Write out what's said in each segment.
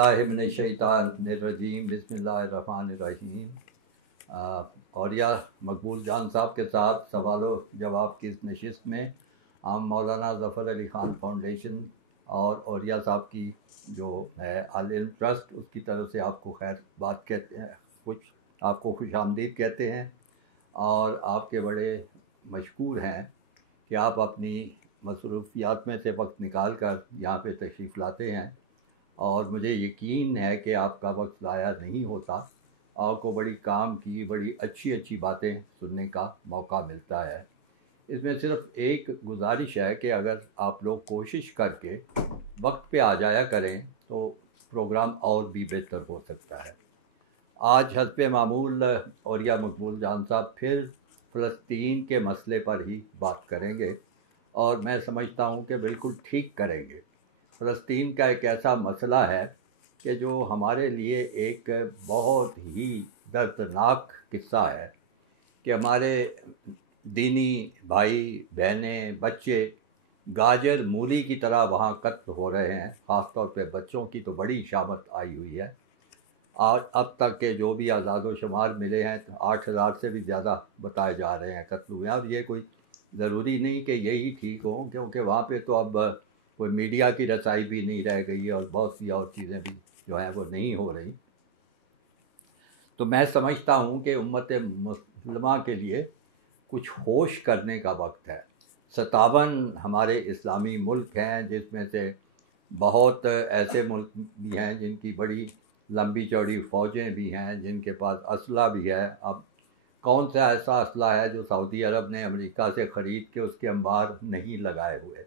औज़ुबिल्लाहिमिनश्शैतानिर्रजीम बिस्मिल्लाहिर्रहमानिर्रहीम। और या मकबूल जान साहब के साथ सवालों जवाब की इस नशिस्त में हम मौलाना ज़फ़र अली ख़ान फाउंडेशन और औरिया साहब की जो है अल इल्म ट्रस्ट उसकी तरफ से आपको खैर बात कहते हैं, आपको खुशामदीद कहते हैं। और आपके बड़े मशकूर हैं कि आप अपनी मसरूफ़ियात में से वक्त निकाल कर यहाँ पे तशरीफ़ लाते हैं और मुझे यकीन है कि आपका वक्त ज़ाया नहीं होता। आपको बड़ी काम की बड़ी अच्छी अच्छी बातें सुनने का मौका मिलता है। इसमें सिर्फ़ एक गुजारिश है कि अगर आप लोग कोशिश करके वक्त पे आ जाया करें तो प्रोग्राम और भी बेहतर हो सकता है। आज हस्बे मामूल औरिया मकबूल जान साहब फिर फ़लस्तीन के मसले पर ही बात करेंगे और मैं समझता हूँ कि बिल्कुल ठीक करेंगे। फ़लस्तीन का एक ऐसा मसला है कि जो हमारे लिए एक बहुत ही दर्दनाक किस्सा है कि हमारे दीनी भाई बहनें बच्चे गाजर मूली की तरह वहाँ कत्ल हो रहे हैं। ख़ास तौर पे बच्चों की तो बड़ी शामत आई हुई है। आज अब तक के जो भी आज़ाद शुमार मिले हैं 8,000 से भी ज़्यादा बताए जा रहे हैं कत्ल हुए हैं। अब ये कोई ज़रूरी नहीं कि यही ठीक हो, क्योंकि वहाँ पे तो अब कोई मीडिया की रसाई भी नहीं रह गई है और बहुत सी और चीज़ें भी जो हैं वो नहीं हो रही। तो मैं समझता हूँ कि उम्मत मुस्लिमा के लिए कुछ होश करने का वक्त है। 57 हमारे इस्लामी मुल्क हैं, जिसमें से बहुत ऐसे मुल्क भी हैं जिनकी बड़ी लंबी चौड़ी फ़ौजें भी हैं, जिनके पास असला भी है। अब कौन सा ऐसा असला है जो सऊदी अरब ने अमेरिका से ख़रीद के उसके अंबार नहीं लगाए हुए?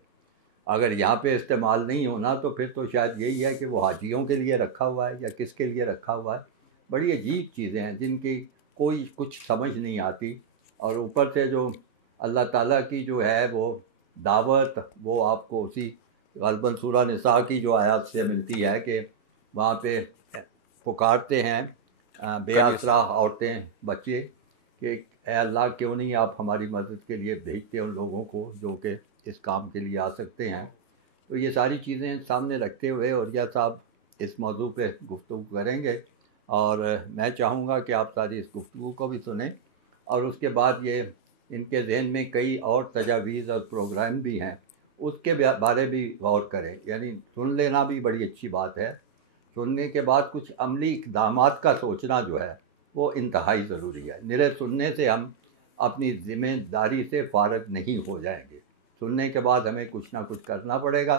अगर यहाँ पे इस्तेमाल नहीं होना तो फिर तो शायद यही है कि वो हाजियों के लिए रखा हुआ है या किसके लिए रखा हुआ है। बड़ी अजीब चीज़ें हैं जिनकी कोई कुछ समझ नहीं आती। और ऊपर से जो अल्लाह ताला की जो है वो दावत वो आपको उसी ग़ालिबन सूरह निसा की जो आयत से मिलती है कि वहाँ पे पुकारते हैं बेआसरा औरतें बच्चे कि ए अल्लाह क्यों नहीं आप हमारी मदद के लिए भेजते उन लोगों को जो कि इस काम के लिए आ सकते हैं। तो ये सारी चीज़ें सामने रखते हुए औरिया साहब इस मौजू पे गुफ्तगू करेंगे और मैं चाहूँगा कि आप सारी इस गुफ्तगू को भी सुनें और उसके बाद ये इनके जहन में कई और तजावीज़ और प्रोग्राम भी हैं, उसके बारे भी गौर करें। यानी सुन लेना भी बड़ी अच्छी बात है, सुनने के बाद कुछ अमली इक़दामात का सोचना जो है वो इंतहाई ज़रूरी है। निरे सुनने से हम अपनी ज़िम्मेदारी से फ़ारिग नहीं हो जाएंगे। सुनने के बाद हमें कुछ ना कुछ करना पड़ेगा।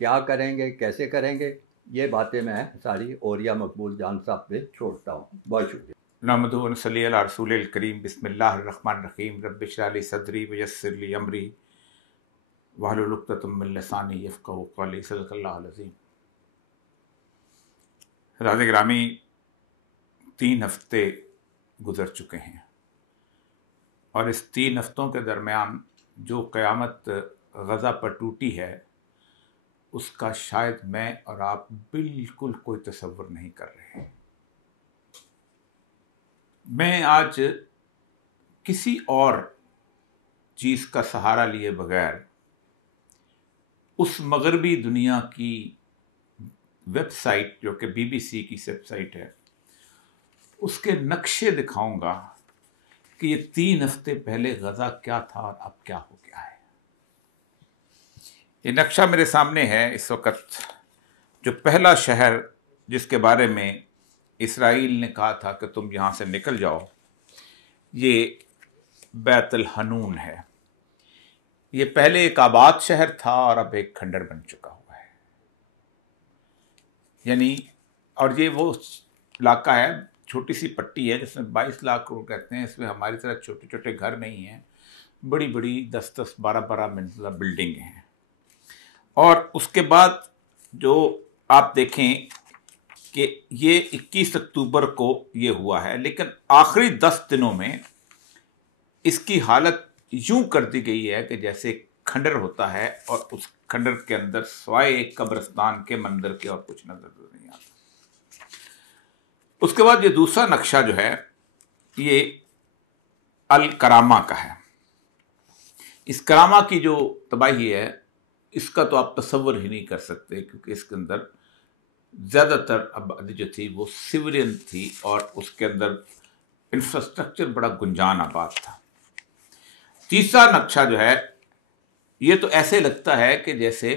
क्या करेंगे, कैसे करेंगे, ये बातें मैं सारी औरिया मकबूल जान साहब पे छोड़ता हूँ। बहुत शुक्रिया। नहमदुहु व नसल्ली अला रसूलिल करीम बिस्मिल्लाहिर्रहमानिर्रहीम रब्बि इश्रह ली सदरी व यस्सिर ली अमरी वहलुल उक़दतम मिन लिसानी यफ़क़हू क़ौली सदक़ल्लाहुल अज़ीम। हज़रात गिरामी, 3 हफ्ते गुज़र चुके हैं और इस 3 हफ्तों के दरमियान जो क़यामत गज़ा पर टूटी है उसका शायद मैं और आप बिल्कुल कोई तसव्वुर नहीं कर रहे हैं। मैं आज किसी और चीज़ का सहारा लिए बगैर उस मगरबी दुनिया की वेबसाइट जो कि BBC की वेबसाइट है उसके नक्शे दिखाऊंगा कि ये 3 हफ्ते पहले गज़ा क्या था और अब क्या हो गया है। ये नक्शा मेरे सामने है इस वक्त। जो पहला शहर जिसके बारे में इसराइल ने कहा था कि तुम यहाँ से निकल जाओ, ये बैतुल हनून है। ये पहले एक आबाद शहर था और अब एक खंडर बन चुका हुआ है। यानी और ये वो इलाका है, छोटी सी पट्टी है जिसमें 22 लाख करोड़ कहते हैं। इसमें हमारी तरह छोटे छोटे घर नहीं हैं, बड़ी बड़ी 10-10, 12-12 मंजिला बिल्डिंग हैं। और उसके बाद जो आप देखें कि ये 21 अक्टूबर को ये हुआ है, लेकिन आखिरी 10 दिनों में इसकी हालत यूं कर दी गई है कि जैसे खंडर होता है और उस खंडर के अंदर स्वाय एक कब्रिस्तान के मंदिर के और कुछ नजर नहीं आता। उसके बाद ये दूसरा नक्शा जो है ये अल करामा का है। इस करामा की जो तबाही है इसका तो आप तसव्वुर ही नहीं कर सकते, क्योंकि इसके अंदर ज़्यादातर आबादी जो थी वो सिविलियन थी और उसके अंदर इंफ्रास्ट्रक्चर बड़ा गुंजान आबाद था। तीसरा नक्शा जो है ये तो ऐसे लगता है कि जैसे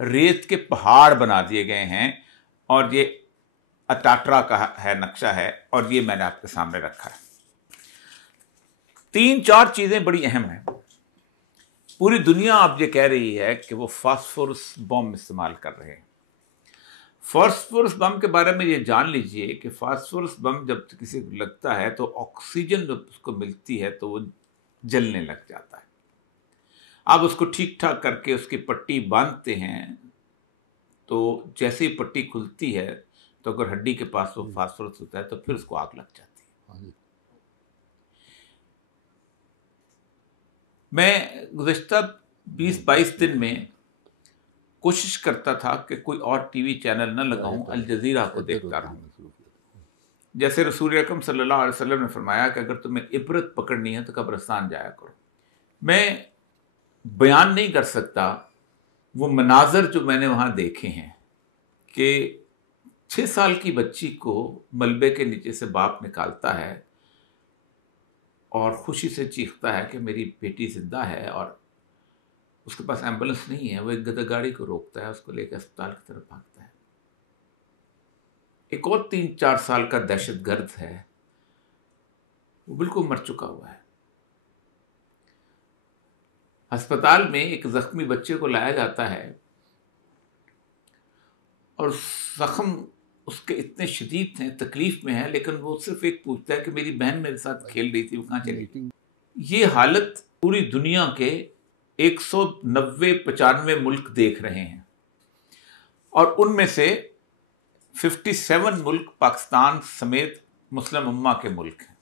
रेत के पहाड़ बना दिए गए हैं, और ये अटाट्रा का है नक्शा है, और ये मैंने आपके सामने रखा है। 3-4 चीजें बड़ी अहम हैं। पूरी दुनिया अब ये कह रही है कि वो फास्फोरस बम इस्तेमाल कर रहे हैं। फास्फोरस बम के बारे में ये जान लीजिए कि फास्फोरस बम जब किसी को लगता है तो ऑक्सीजन जब उसको मिलती है तो वो जलने लग जाता है। आप उसको ठीक ठाक करके उसकी पट्टी बांधते हैं तो जैसे ही पट्टी खुलती है तो अगर हड्डी के पास वो फास्फोरस होता है तो फिर उसको आग लग जाती है। मैं गुज़िश्ता 20-22 दिन में कोशिश करता था कि कोई और टीवी चैनल न लगाऊं, अल जज़ीरा को देखता रहूं। जैसे रसूल अकरम सल्लल्लाहु अलैहि वसल्लम ने फरमाया कि अगर तुम्हें इबरत पकड़नी है तो कब्रिस्तान जाया करो। मैं बयान नहीं कर सकता वो मनाजर जो मैंने वहाँ देखे हैं कि 6 साल की बच्ची को मलबे के नीचे से बाप निकालता है और खुशी से चीखता है कि मेरी बेटी जिंदा है, और उसके पास एम्बुलेंस नहीं है। वो एक गधा गाड़ी को रोकता है, उसको लेकर अस्पताल की तरफ भागता है। एक और 3-4 साल का दहशतगर्द है, वो बिल्कुल मर चुका हुआ है। अस्पताल में एक जख्मी बच्चे को लाया जाता है और जख्म उसके इतने शदीद हैं, तकलीफ में है, लेकिन वो सिर्फ एक पूछता है कि मेरी बहन मेरे साथ खेल रही थी, वो कहाँ चली गई। ये हालत पूरी दुनिया के 190-95 मुल्क देख रहे हैं, और उनमें से 57 मुल्क पाकिस्तान समेत मुस्लिम उम्मा के मुल्क हैं।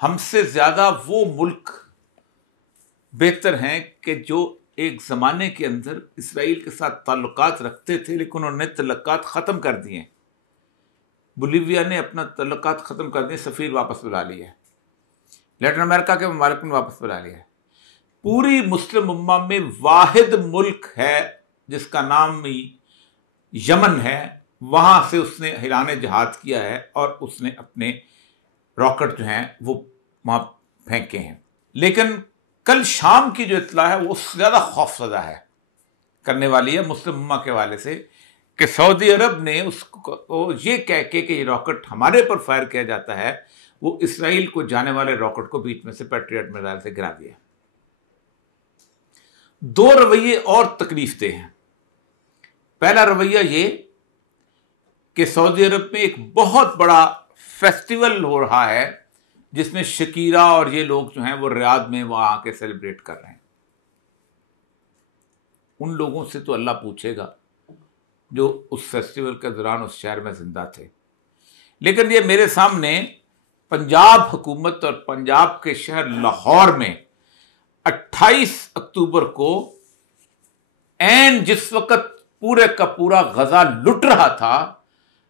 हमसे ज्यादा वो मुल्क बेहतर हैं कि जो एक ज़माने के अंदर इसराइल के साथ ताल्लुकात रखते थे, लेकिन उन्होंने ताल्लुकात ख़त्म कर दिए। बोलीविया ने अपना ताल्लुकात ख़त्म कर दिए, सफ़ीर वापस बुला लिया है। लैटिन अमेरिका के ममालिक ने वापस बुला लिया है। पूरी मुस्लिम उम्मा में वाहिद मुल्क है जिसका नाम यमन है, वहाँ से उसने हिराने जहाद किया है और उसने अपने रॉकेट जो हैं वो वहाँ फेंके हैं। लेकिन कल शाम की जो इतला है वो ज़्यादा खौफज़दा है, करने वाली है मुस्लिम उम्मा के हवाले से, कि सऊदी अरब ने उसको ये कह के कि ये रॉकेट हमारे पर फायर किया जाता है, वो इसराइल को जाने वाले रॉकेट को बीच में से पैट्रियट मिसाइल से गिरा दिया। 2 रवैये और तकलीफ दे हैं। पहला रवैया ये कि सऊदी अरब में एक बहुत बड़ा फेस्टिवल हो रहा है जिसमें शकीरा और ये लोग जो हैं वो रियाद में वहां आके सेलिब्रेट कर रहे हैं। उन लोगों से तो अल्लाह पूछेगा जो उस फेस्टिवल के दौरान उस शहर में जिंदा थे। लेकिन ये मेरे सामने पंजाब हुकूमत और पंजाब के शहर लाहौर में 28 अक्टूबर को ऐन जिस वक्त पूरे का पूरा गजा लुट रहा था,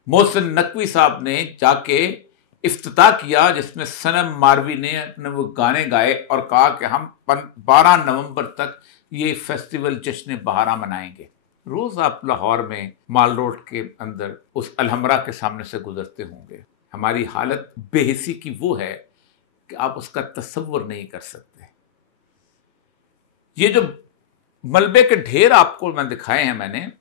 मोहसिन नकवी साहब ने जाके इफ्तिताह किया, जिसमें सनम मारवी ने अपने वो गाने गाए और कहा कि हम 12 नवंबर तक ये फेस्टिवल जश्न बहारा मनाएंगे। रोज आप लाहौर में माल रोड के अंदर उस अलहमरा के सामने से गुजरते होंगे। हमारी हालत बेहिसी की वो है कि आप उसका तसव्वुर नहीं कर सकते। ये जो मलबे के ढेर आपको मैं दिखाए हैं मैंने,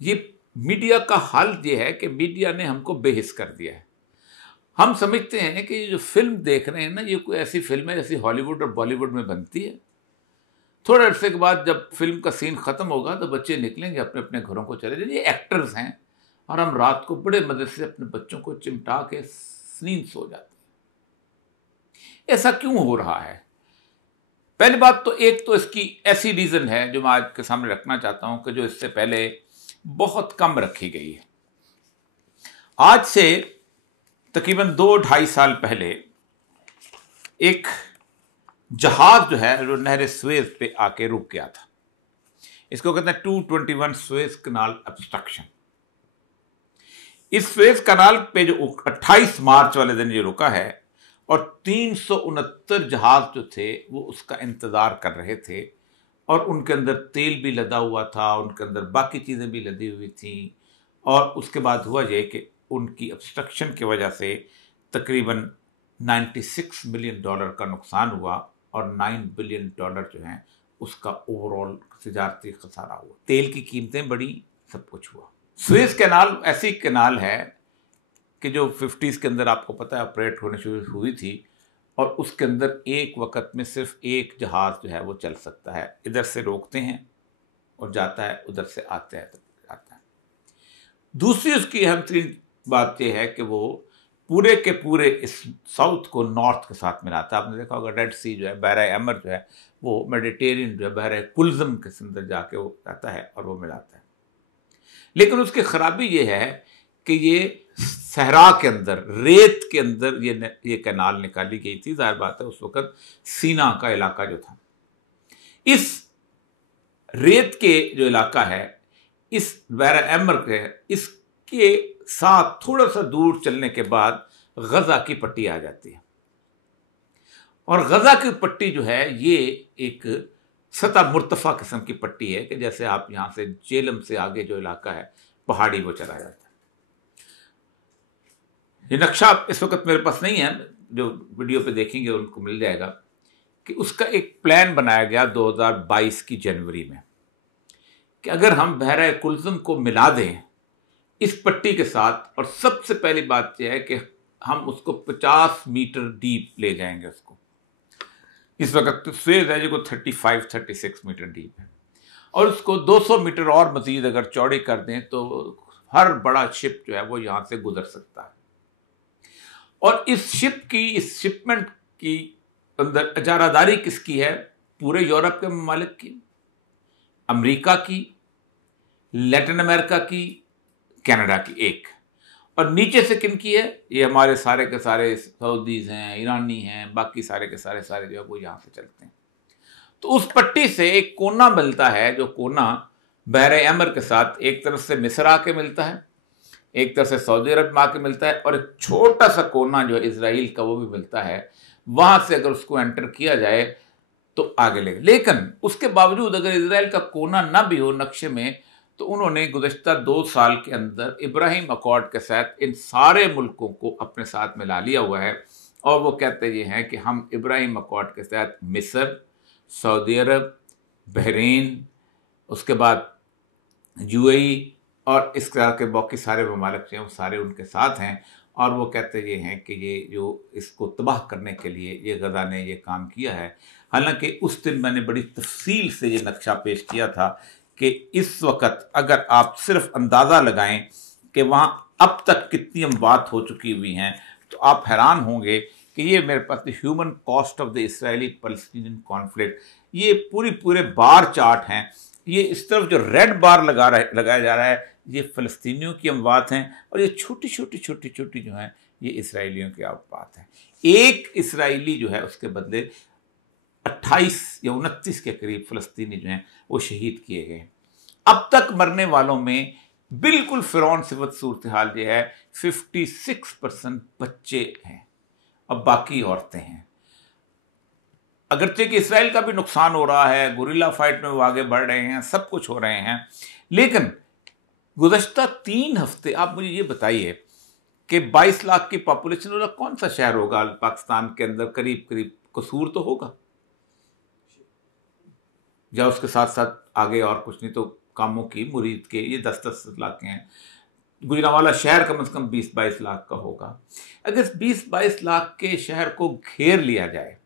ये मीडिया का हाल ये है कि मीडिया ने हमको बेहिस कर दिया है। हम समझते हैं कि ये जो फिल्म देख रहे हैं ना, ये कोई ऐसी फिल्म है जैसी हॉलीवुड और बॉलीवुड में बनती है। थोड़े अरसे के बाद जब फिल्म का सीन खत्म होगा तो बच्चे निकलेंगे, अपने अपने घरों को चले जाएंगे। ये एक्टर्स हैं और हम रात को बड़े मदद से अपने बच्चों को चिमटा के नींद सो जाते हैं। ऐसा क्यों हो रहा है? पहली बात तो एक तो इसकी ऐसी रीजन है जो मैं आज के सामने रखना चाहता हूं कि जो इससे पहले बहुत कम रखी गई है। आज से तकरीबन 2-2.5 साल पहले एक जहाज जो है जो नहर स्वेज पे आके रुक गया था। इसको कहते हैं 221 स्वेज कनाल ऑब्स्ट्रक्शन। इस स्वेज कनाल पे जो 28 मार्च वाले दिन ये रुका है और 369 जहाज जो थे वो उसका इंतजार कर रहे थे और उनके अंदर तेल भी लदा हुआ था, उनके अंदर बाकी चीज़ें भी लदी हुई थी। और उसके बाद हुआ ये कि उनकी ऑब्स्ट्रक्शन की वजह से तकरीबन $96 मिलियन का नुकसान हुआ और $9 बिलियन जो है उसका ओवरऑल तिजारती खसारा हुआ। तेल की कीमतें बढ़ी, सब कुछ हुआ। सुएज कैनाल ऐसी कैनाल है कि जो 50s के अंदर आपको पता है ऑपरेट होने शुरू हुई थी, और उसके अंदर एक वक्त में सिर्फ एक जहाज जो है वो चल सकता है। इधर से रोकते हैं और जाता है, उधर से आते हैं तो जाता है। दूसरी उसकी अहम तरीन बात यह है कि वो पूरे के पूरे इस साउथ को नॉर्थ के साथ मिलाता है। आपने देखा होगा रेड सी जो है, बहरा अमर जो है, वो मेडिटेरियन जो है बहरा कुल्ज़म के अंदर जाके वो जाता है और वो मिलाता है। लेकिन उसकी खराबी ये है कि ये सहरा के अंदर, रेत के अंदर ये कैनाल निकाली गई थी। जाहिर बात है उस वक्त सीना का इलाका जो था, इस रेत के जो इलाका है, इस बहरा अमर के, इसके साथ थोड़ा सा दूर चलने के बाद गजा की पट्टी आ जाती है। और गजा की पट्टी जो है ये एक सतह मुर्तफा किस्म की पट्टी है कि जैसे आप यहां से जेलम से आगे जो इलाका है पहाड़ी वो चला जाता है। ये नक्शा इस वक्त मेरे पास नहीं है, जो वीडियो पे देखेंगे उनको मिल जाएगा, कि उसका एक प्लान बनाया गया 2022 की जनवरी में कि अगर हम बहरा कुल्ज़म को मिला दें इस पट्टी के साथ, और सबसे पहली बात यह है कि हम उसको 50 मीटर डीप ले जाएंगे उसको। इस वक्त तो सुएज है जो 35-36 मीटर डीप है, और उसको 200 मीटर और मजीद अगर चौड़ी कर दें तो हर बड़ा शिप जो है वो यहां से गुजर सकता है। और इस शिपमेंट की अंदर इजारादारी किसकी है? पूरे यूरोप के ममालिक की, अमेरिका की, लैटिन अमेरिका की, कनाडा की एक, और नीचे से किन की है? ये हमारे सारे के सारे सऊदीज हैं, ईरानी हैं, बाकी सारे के सारे जो है वो यहाँ से चलते हैं। तो उस पट्टी से एक कोना मिलता है, जो कोना बहरे अमर के साथ एक तरफ से मिस्र आके मिलता है, एक तरफ से सऊदी अरब में आके मिलता है, और एक छोटा सा कोना जो है इजराइल का वो भी मिलता है। वहां से अगर उसको एंटर किया जाए तो आगे ले। लेकिन उसके बावजूद अगर इजराइल का कोना ना भी हो नक्शे में, तो उन्होंने गुज़श्ता 2 साल के अंदर इब्राहिम अकॉर्ड के साथ इन सारे मुल्कों को अपने साथ मिला लिया हुआ है। और वो कहते ये हैं कि हम इब्राहिम अकॉर्ड के साथ मिस्र, सऊदी अरब, बहरीन, उसके बाद यूएई और इस तरह के बाकी सारे ममालिक हैं वो सारे उनके साथ हैं। और वो कहते ये हैं कि ये जो इसको तबाह करने के लिए ये गजा ने ये काम किया है। हालांकि उस दिन मैंने बड़ी तफसील से ये नक्शा पेश किया था कि इस वक्त अगर आप सिर्फ अंदाज़ा लगाएं कि वहाँ अब तक कितनी अमवात हो चुकी हुई हैं, तो आप हैरान होंगे कि ये मेरे पास human cost of the Israeli Palestinian conflict, ये पूरे बार चार्ट हैं। ये इस तरफ जो रेड बार लगाया जा रहा है ये फ़लस्तीनियों की अमवात हैं, और ये छोटी छोटी जो हैं ये इसराइलियों की अमवात हैं। एक इसराइली जो है उसके बदले 28 या 29 के करीब फ़लस्तीनी जो हैं वो शहीद किए गए। अब तक मरने वालों में बिल्कुल फ़िरौन सिवत सूरत हाल ये है, 56% बच्चे हैं और बाकी औरतें हैं। अगरचे कि इसराइल का भी नुकसान हो रहा है, गुरिल्ला फाइट में वो आगे बढ़ रहे हैं, सब कुछ हो रहे हैं, लेकिन गुज़श्ता 3 हफ्ते आप मुझे ये बताइए कि 22 लाख की पॉपुलेशन वाला कौन सा शहर होगा पाकिस्तान के अंदर? करीब कसूर तो होगा, या उसके साथ साथ आगे और कुछ नहीं तो कामों की मुरीद के ये 10-10 लाख के हैं। गुजरांवाला शहर कम से कम 20-22 लाख का होगा। अगर 20-22 लाख के शहर को घेर लिया जाए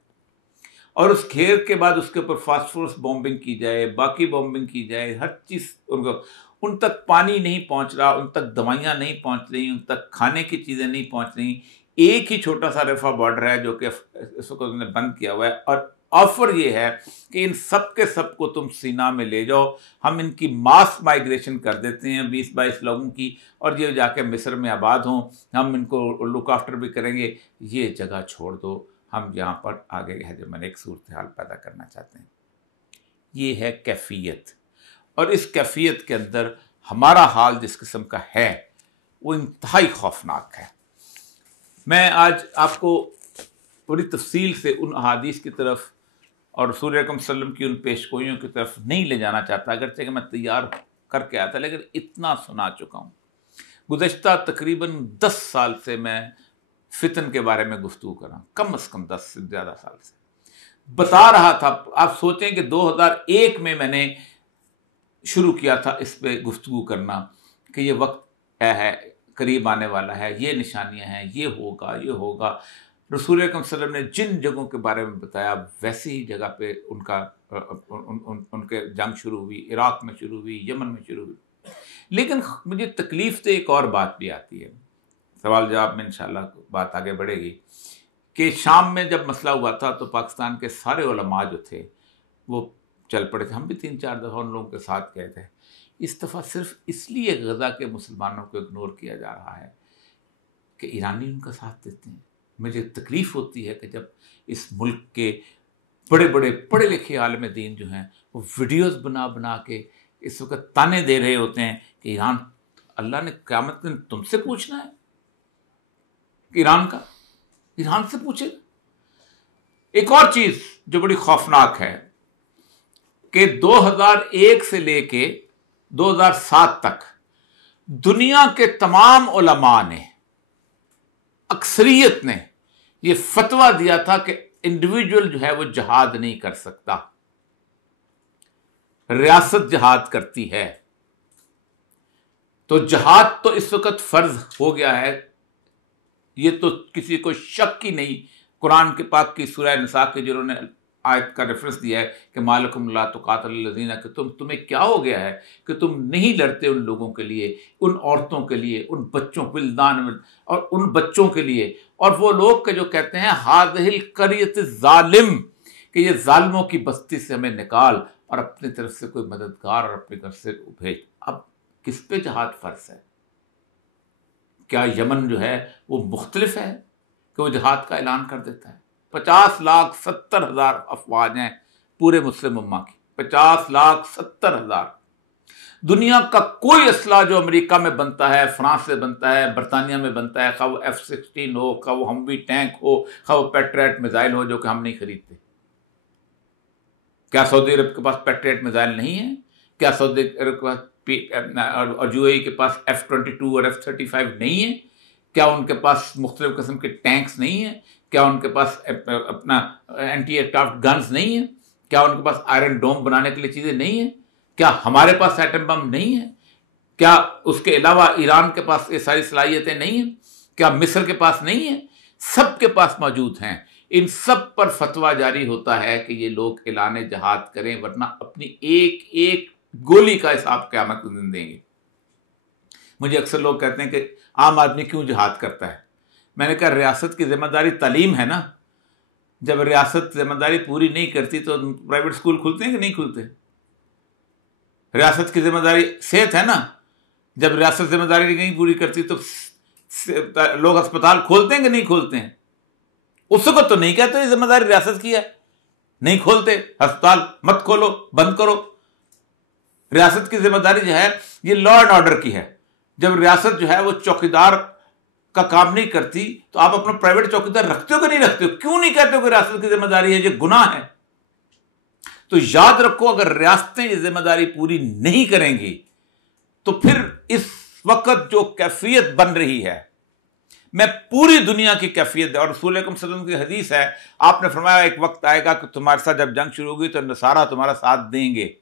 और उस घेर के बाद उसके ऊपर फास्फोरस बॉम्बिंग की जाए, बाकी बॉम्बिंग की जाए, हर चीज़ उन तक पानी नहीं पहुंच रहा, उन तक दवाइयाँ नहीं पहुंच रही, उन तक खाने की चीज़ें नहीं पहुंच रही। एक ही छोटा सा रफा बॉर्डर है जो कि इस वक्त उन्होंने बंद किया हुआ है, और ऑफर ये है कि इन सब के सब को तुम सीना में ले जाओ, हम इनकी मास माइग्रेशन कर देते हैं 20-22 लोगों की, और ये जाके मिस्र में आबाद हों, हम इनको लुक आफ्टर भी करेंगे, ये जगह छोड़ दो, हम यहाँ पर आगे हेजेमनिक सूरत हाल पैदा करना चाहते हैं। ये है कैफियत, और इस कैफियत के अंदर हमारा हाल जिस किस्म का है वो इंतहाई खौफनाक है। मैं आज आपको बड़ी तफसील से उन अहादीस की तरफ और रसूल अकरम सल्लल्लाहु अलैहि वसल्लम की उन पेशगोइयों की तरफ नहीं ले जाना चाहता, अगरचे कि मैं तैयार करके आया था, लेकिन इतना सुना चुका हूँ। गुज़श्ता तकरीबन 10 साल से मैं फितन के बारे में गुफ्तगू कर रहा हूँ, कम से कम 10 से ज़्यादा साल से बता रहा था। आप सोचें कि 2001 में मैंने शुरू किया था इस पे गुफ्तगू करना कि ये वक्त है, करीब आने वाला है, ये निशानियां हैं, ये होगा, ये होगा। रसूल अकरम सल्लल्लाहु अलैहि वसल्लम ने जिन जगहों के बारे में बताया, वैसी ही जगह पे उनके जंग शुरू हुई, इराक में शुरू हुई, यमन में शुरू हुई। लेकिन मुझे तकलीफ से एक और बात भी आती है, सवाल जवाब में इंशाल्लाह बात आगे बढ़ेगी, कि शाम में जब मसला हुआ था तो पाकिस्तान के सारे उलमा जो थे वो चल पड़े थे। हम भी 3-4 दफ़ा उन लोगों के साथ गए थे। इस दफ़ा सिर्फ इसलिए गज़ा के मुसलमानों को इग्नोर किया जा रहा है कि ईरानी उनका साथ देते हैं। मुझे तकलीफ़ होती है कि जब इस मुल्क के बड़े बड़े पढ़े लिखे आलिम दीन जो हैं वो वीडियोज़ बना बना के इस वक्त ताने दे रहे होते हैं कि ईरान, अल्लाह ने क़यामत में तुमसे पूछना है, ईरान का, ईरान से पूछे। एक और चीज़ जो बड़ी खौफनाक है कि 2001 से लेके 2007 तक दुनिया के तमाम उलमा ने, अक्सरियत ने ये फतवा दिया था कि इंडिविजुअल जो है वो जहाद नहीं कर सकता, रियासत जहाद करती है। तो जहाद तो इस वक्त फर्ज हो गया है, ये तो किसी को शक ही नहीं। कुरान के पाक की सूरह निसा के जिन्होंने आयत का रेफरेंस दिया है कि मालकुम ला तुकातिलुल लज़ीना, कि तुम्हें क्या हो गया है कि तुम नहीं लड़ते उन लोगों के लिए, उन औरतों के लिए, उन बच्चों, विल्दान और उन बच्चों के लिए, और वो लोग के जो कहते हैं हाज़िहिल क़रियत ज़ालिम, कि ये जालिमों की बस्ती से हमें निकाल और अपनी तरफ से कोई मददगार और अपने घर से भेज। अब किस पे जहाद फ़र्ज है? क्या यमन जो है वो मुख्तलिफ है कि वो जहाद का ऐलान कर देता है? 50,70,000 अफवाज हैं पूरे मुस्लिम उम्मा की, 50,70,000। दुनिया का कोई असला जो अमेरिका में बनता है, फ्रांस से बनता है, बरतानिया में बनता है, खा वो F-16 हो, खा वो हमवी टैंक हो, खा वो पेट्रियट मिसाइल हो, जो कि हम नहीं खरीदते। क्या सऊदी अरब के पास पेट्रियट मिसाइल नहीं है? क्या सऊदी अरब के पास और UAE के पास F-22 और F-35 नहीं है? क्या उनके पास मुख्तलिफ किस्म के टैंक्स नहीं है? क्या उनके पास अपना एंटी एयरक्राफ्ट गन्स नहीं है? क्या उनके पास आयरन डोम बनाने के लिए चीज़ें नहीं है? क्या हमारे पास एटम बम नहीं है? क्या उसके अलावा ईरान के पास ये सारी सलाहियतें नहीं हैं? क्या मिस्र के पास नहीं है? सब के पास मौजूद हैं। इन सब पर फतवा जारी होता है कि ये लोग ऐलान जहाद करें, वरना अपनी एक एक गोली का हिसाब क़यामत के दिन देंगे। मुझे अक्सर लोग कहते हैं कि आम आदमी क्यों जहाद करता है? मैंने कहा रियासत की जिम्मेदारी तालीम है ना। जब रियासत जिम्मेदारी पूरी नहीं करती तो प्राइवेट स्कूल खुलते हैं कि नहीं खुलते? रियासत की जिम्मेदारी सेहत है ना। जब रियासत जिम्मेदारी नहीं पूरी करती तो लोग अस्पताल खोलते हैं कि नहीं खोलते हैं? उस वक्त तो नहीं कहते जिम्मेदारी रियासत की है, नहीं खोलते अस्पताल, मत खोलो, बंद करो। रियासत की जिम्मेदारी जो है ये लॉ एंड ऑर्डर की है। जब रियासत जो है वो चौकीदार का काम नहीं करती तो आप अपना प्राइवेट चौकीदार रखते हो कि नहीं रखते हो? क्यों नहीं कहते हो कि रियासत की जिम्मेदारी है, ये गुनाह है? तो याद रखो, अगर रियासतें ये जिम्मेदारी पूरी नहीं करेंगी तो फिर इस वक्त जो कैफियत बन रही है, मैं पूरी दुनिया की कैफियत, और रसूल अकरम सल्लल्लाहु अलैहि वसल्लम की हदीस है, आपने फरमाया एक वक्त आएगा कि तुम्हारे साथ जब जंग शुरू होगी तो नसारा तुम्हारा साथ देंगे।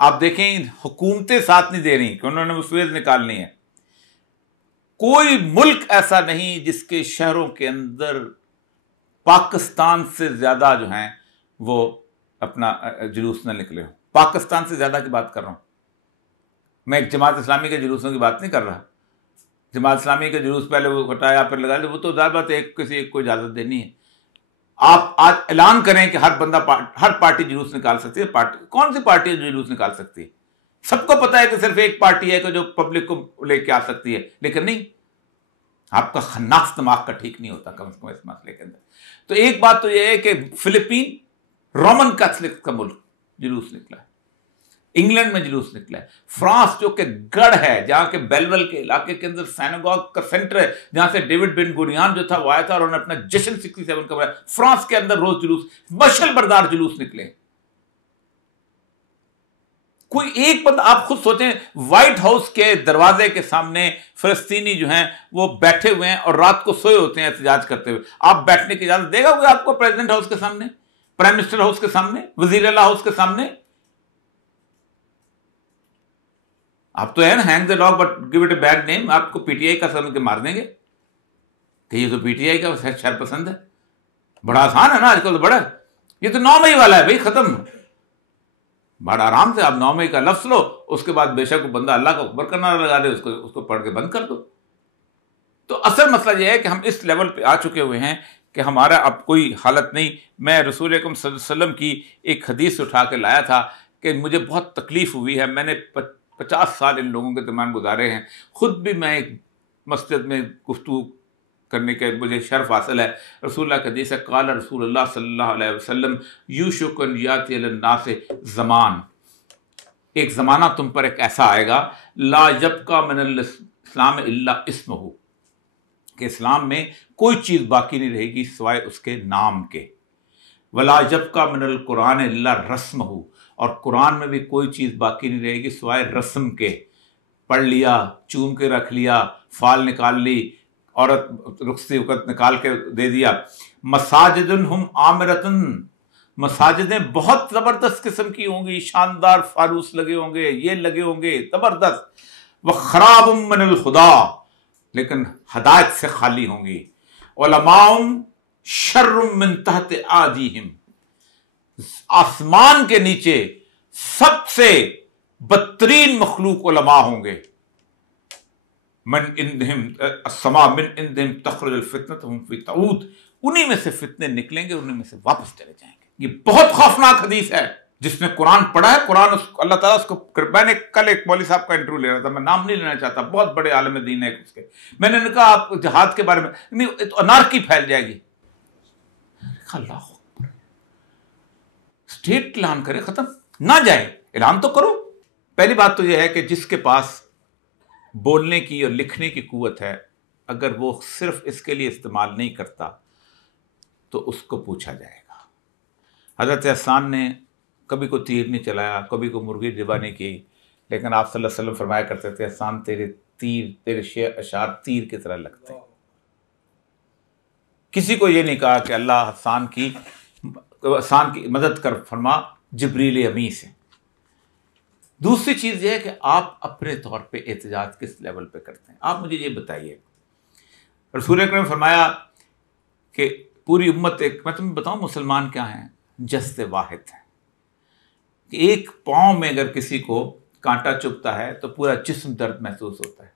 आप देखें हुकूमतें साथ नहीं दे रही कि उन्होंने मुस्वेज निकालनी है। कोई मुल्क ऐसा नहीं जिसके शहरों के अंदर पाकिस्तान से ज्यादा जो हैं वो अपना जुलूस न निकले हो। पाकिस्तान से ज्यादा की बात कर रहा हूं मैं, एक जमात इस्लामी के जुलूसों की बात नहीं कर रहा। जमात इस्लामी का जुलूस पहले वो हटाया फिर लगा, वो तो ज़ाहिर बात है किसी एक को इजाज़त देनी है। आप आज ऐलान करें कि हर पार्टी जुलूस निकाल सकती है। पार्टी कौन सी पार्टी है जो जुलूस निकाल सकती है? सबको पता है कि सिर्फ एक पार्टी है कि जो पब्लिक को लेके आ सकती है, लेकिन नहीं, आपका खन्नास दिमाग का ठीक नहीं होता कम से कम इस मसले के अंदर। तो एक बात तो यह है कि फिलीपीन रोमन कैथोलिक का मुल्क जुलूस निकला है, इंग्लैंड में जुलूस निकला है। फ्रांस जो कि गढ़ है, जहां के बेलवल के इलाके के अंदर सिनेगॉग का सेंटर है, जहां से डेविड बिन गुरियान जो था वो आया था और उन्होंने अपना जश्न 67 का बनाया। फ्रांस के अंदर रोज जुलूस, मशल बरदार जुलूस निकले। कोई एक बंदा, आप खुद सोचें, व्हाइट हाउस के दरवाजे के सामने फिलिस्तीनी जो हैं वो बैठे हुए हैं और रात को सोए होते हैं एहतजाज करते हुए। आप बैठने की इजाजत देगा कोई आपको प्रेसिडेंट हाउस के सामने, प्राइम मिनिस्टर हाउस के सामने, वजीर आला हाउस के सामने? आप तो है ना, hang the dog but give it a bad name. आपको पीटीआई का समझ के मार देंगे कि ये तो पीटीआई का शर पसंद है। बड़ा आसान है ना आजकल, तो बड़ा, ये तो 9 मई वाला है भाई, खत्म। बड़ा आराम से आप 9 मई का लफ्ज लो, उसके बाद बेशक बंदा अल्लाह का अकबर करना लगा दे, उसको पढ़ के बंद कर दो। तो असल मसला यह है कि हम इस लेवल पे आ चुके हुए हैं कि हमारा अब कोई हालत नहीं। मैं रसूल अकरम सल्लल्लाहु अलैहि वसल्लम की एक हदीस उठा के लाया था कि मुझे बहुत तकलीफ हुई है, मैंने 50 साल इन लोगों के दरमियान गुजारे हैं, खुद भी मैं एक मस्जिद में गुफ्तगू करने के मुझे शर्फ हासिल है। रसूलुल्लाह का हदीस है, क़ाल रसूलुल्लाह सल्लल्लाहु अलैहि वसल्लम यूशुकन याति अलन-नास ज़मान, एक ज़माना तुम पर एक ऐसा आएगा, ला यब्का मिनल इस्लाम इल्ला इस्मुहु, कि इस्लाम में कोई चीज़ बाकी नहीं रहेगी सिवाय उसके नाम के। वला यब्का मिनल कुरान इल्ला रस्महु, और कुरान में भी कोई चीज़ बाकी नहीं रहेगी सिवाय रस्म के। पढ़ लिया, चूम के रख लिया, फाल निकाल ली, औरत रुखसती वक़्त निकाल के दे दिया। मसाजिदुन हुम आमिरतुन, मसाजिदें बहुत ज़बरदस्त किस्म की होंगी, शानदार फारूस लगे होंगे, ये लगे होंगे ज़बरदस्त। व खराबुम मिनल खुदा, लेकिन हदायत से खाली होंगी। उलमाउम शर्रुम मिन तहत आदीहिम, आसमान के नीचे सबसे बदतरीन मखलूक उलमा होंगे। मन इंदहिम अस्समा मिन इंदहिम तखरुजुल फितनत हुम फी तऊद, उन्हीं में से फितने निकलेंगे, उन्हीं में से वापस चले जाएंगे। ये बहुत खौफनाक हदीस है। जिसने कुरान पढ़ा है, कुरान अल्लाह ताला उसको, मैंने कल एक मौलवी साहब का इंटरव्यू ले रहा था, मैं नाम नहीं लेना चाहता, बहुत बड़े आलिम दीन है उसके, मैंने उन्हें कहा आप जिहाद के बारे में नहीं, तो अनारकी फैल जाएगी। अल्लाह स्टेट ऐलान करे, खत्म ना जाए, ऐलान तो करो। पहली बात तो यह है कि जिसके पास बोलने की और लिखने की कुव्वत है, अगर वो सिर्फ इसके लिए इस्तेमाल नहीं करता तो उसको पूछा जाएगा। हज़रत हसन ने कभी को तीर नहीं चलाया, कभी को मुर्गी ज़िबा नहीं की, लेकिन आप सल्लल्लाहु अलैहि वसल्लम फरमाया करते थे, हसन तेरे तीर, तेरे शेर अशार तीर की तरह लगते हैं। किसी को ये नहीं कहा कि अल्लाह हसन की मदद कर फरमा जिब्रील अमी से। दूसरी चीज़ यह है कि आप अपने तौर पे एहतजाज किस लेवल पे करते हैं। आप मुझे ये बताइए, रसूल अकरम ने फरमाया कि पूरी उम्मत एक, मैं तुम्हें बताऊं मुसलमान क्या हैं, जस्त वाहिद हैं, कि एक पाँव में अगर किसी को कांटा चुभता है तो पूरा जिस्म दर्द महसूस होता है।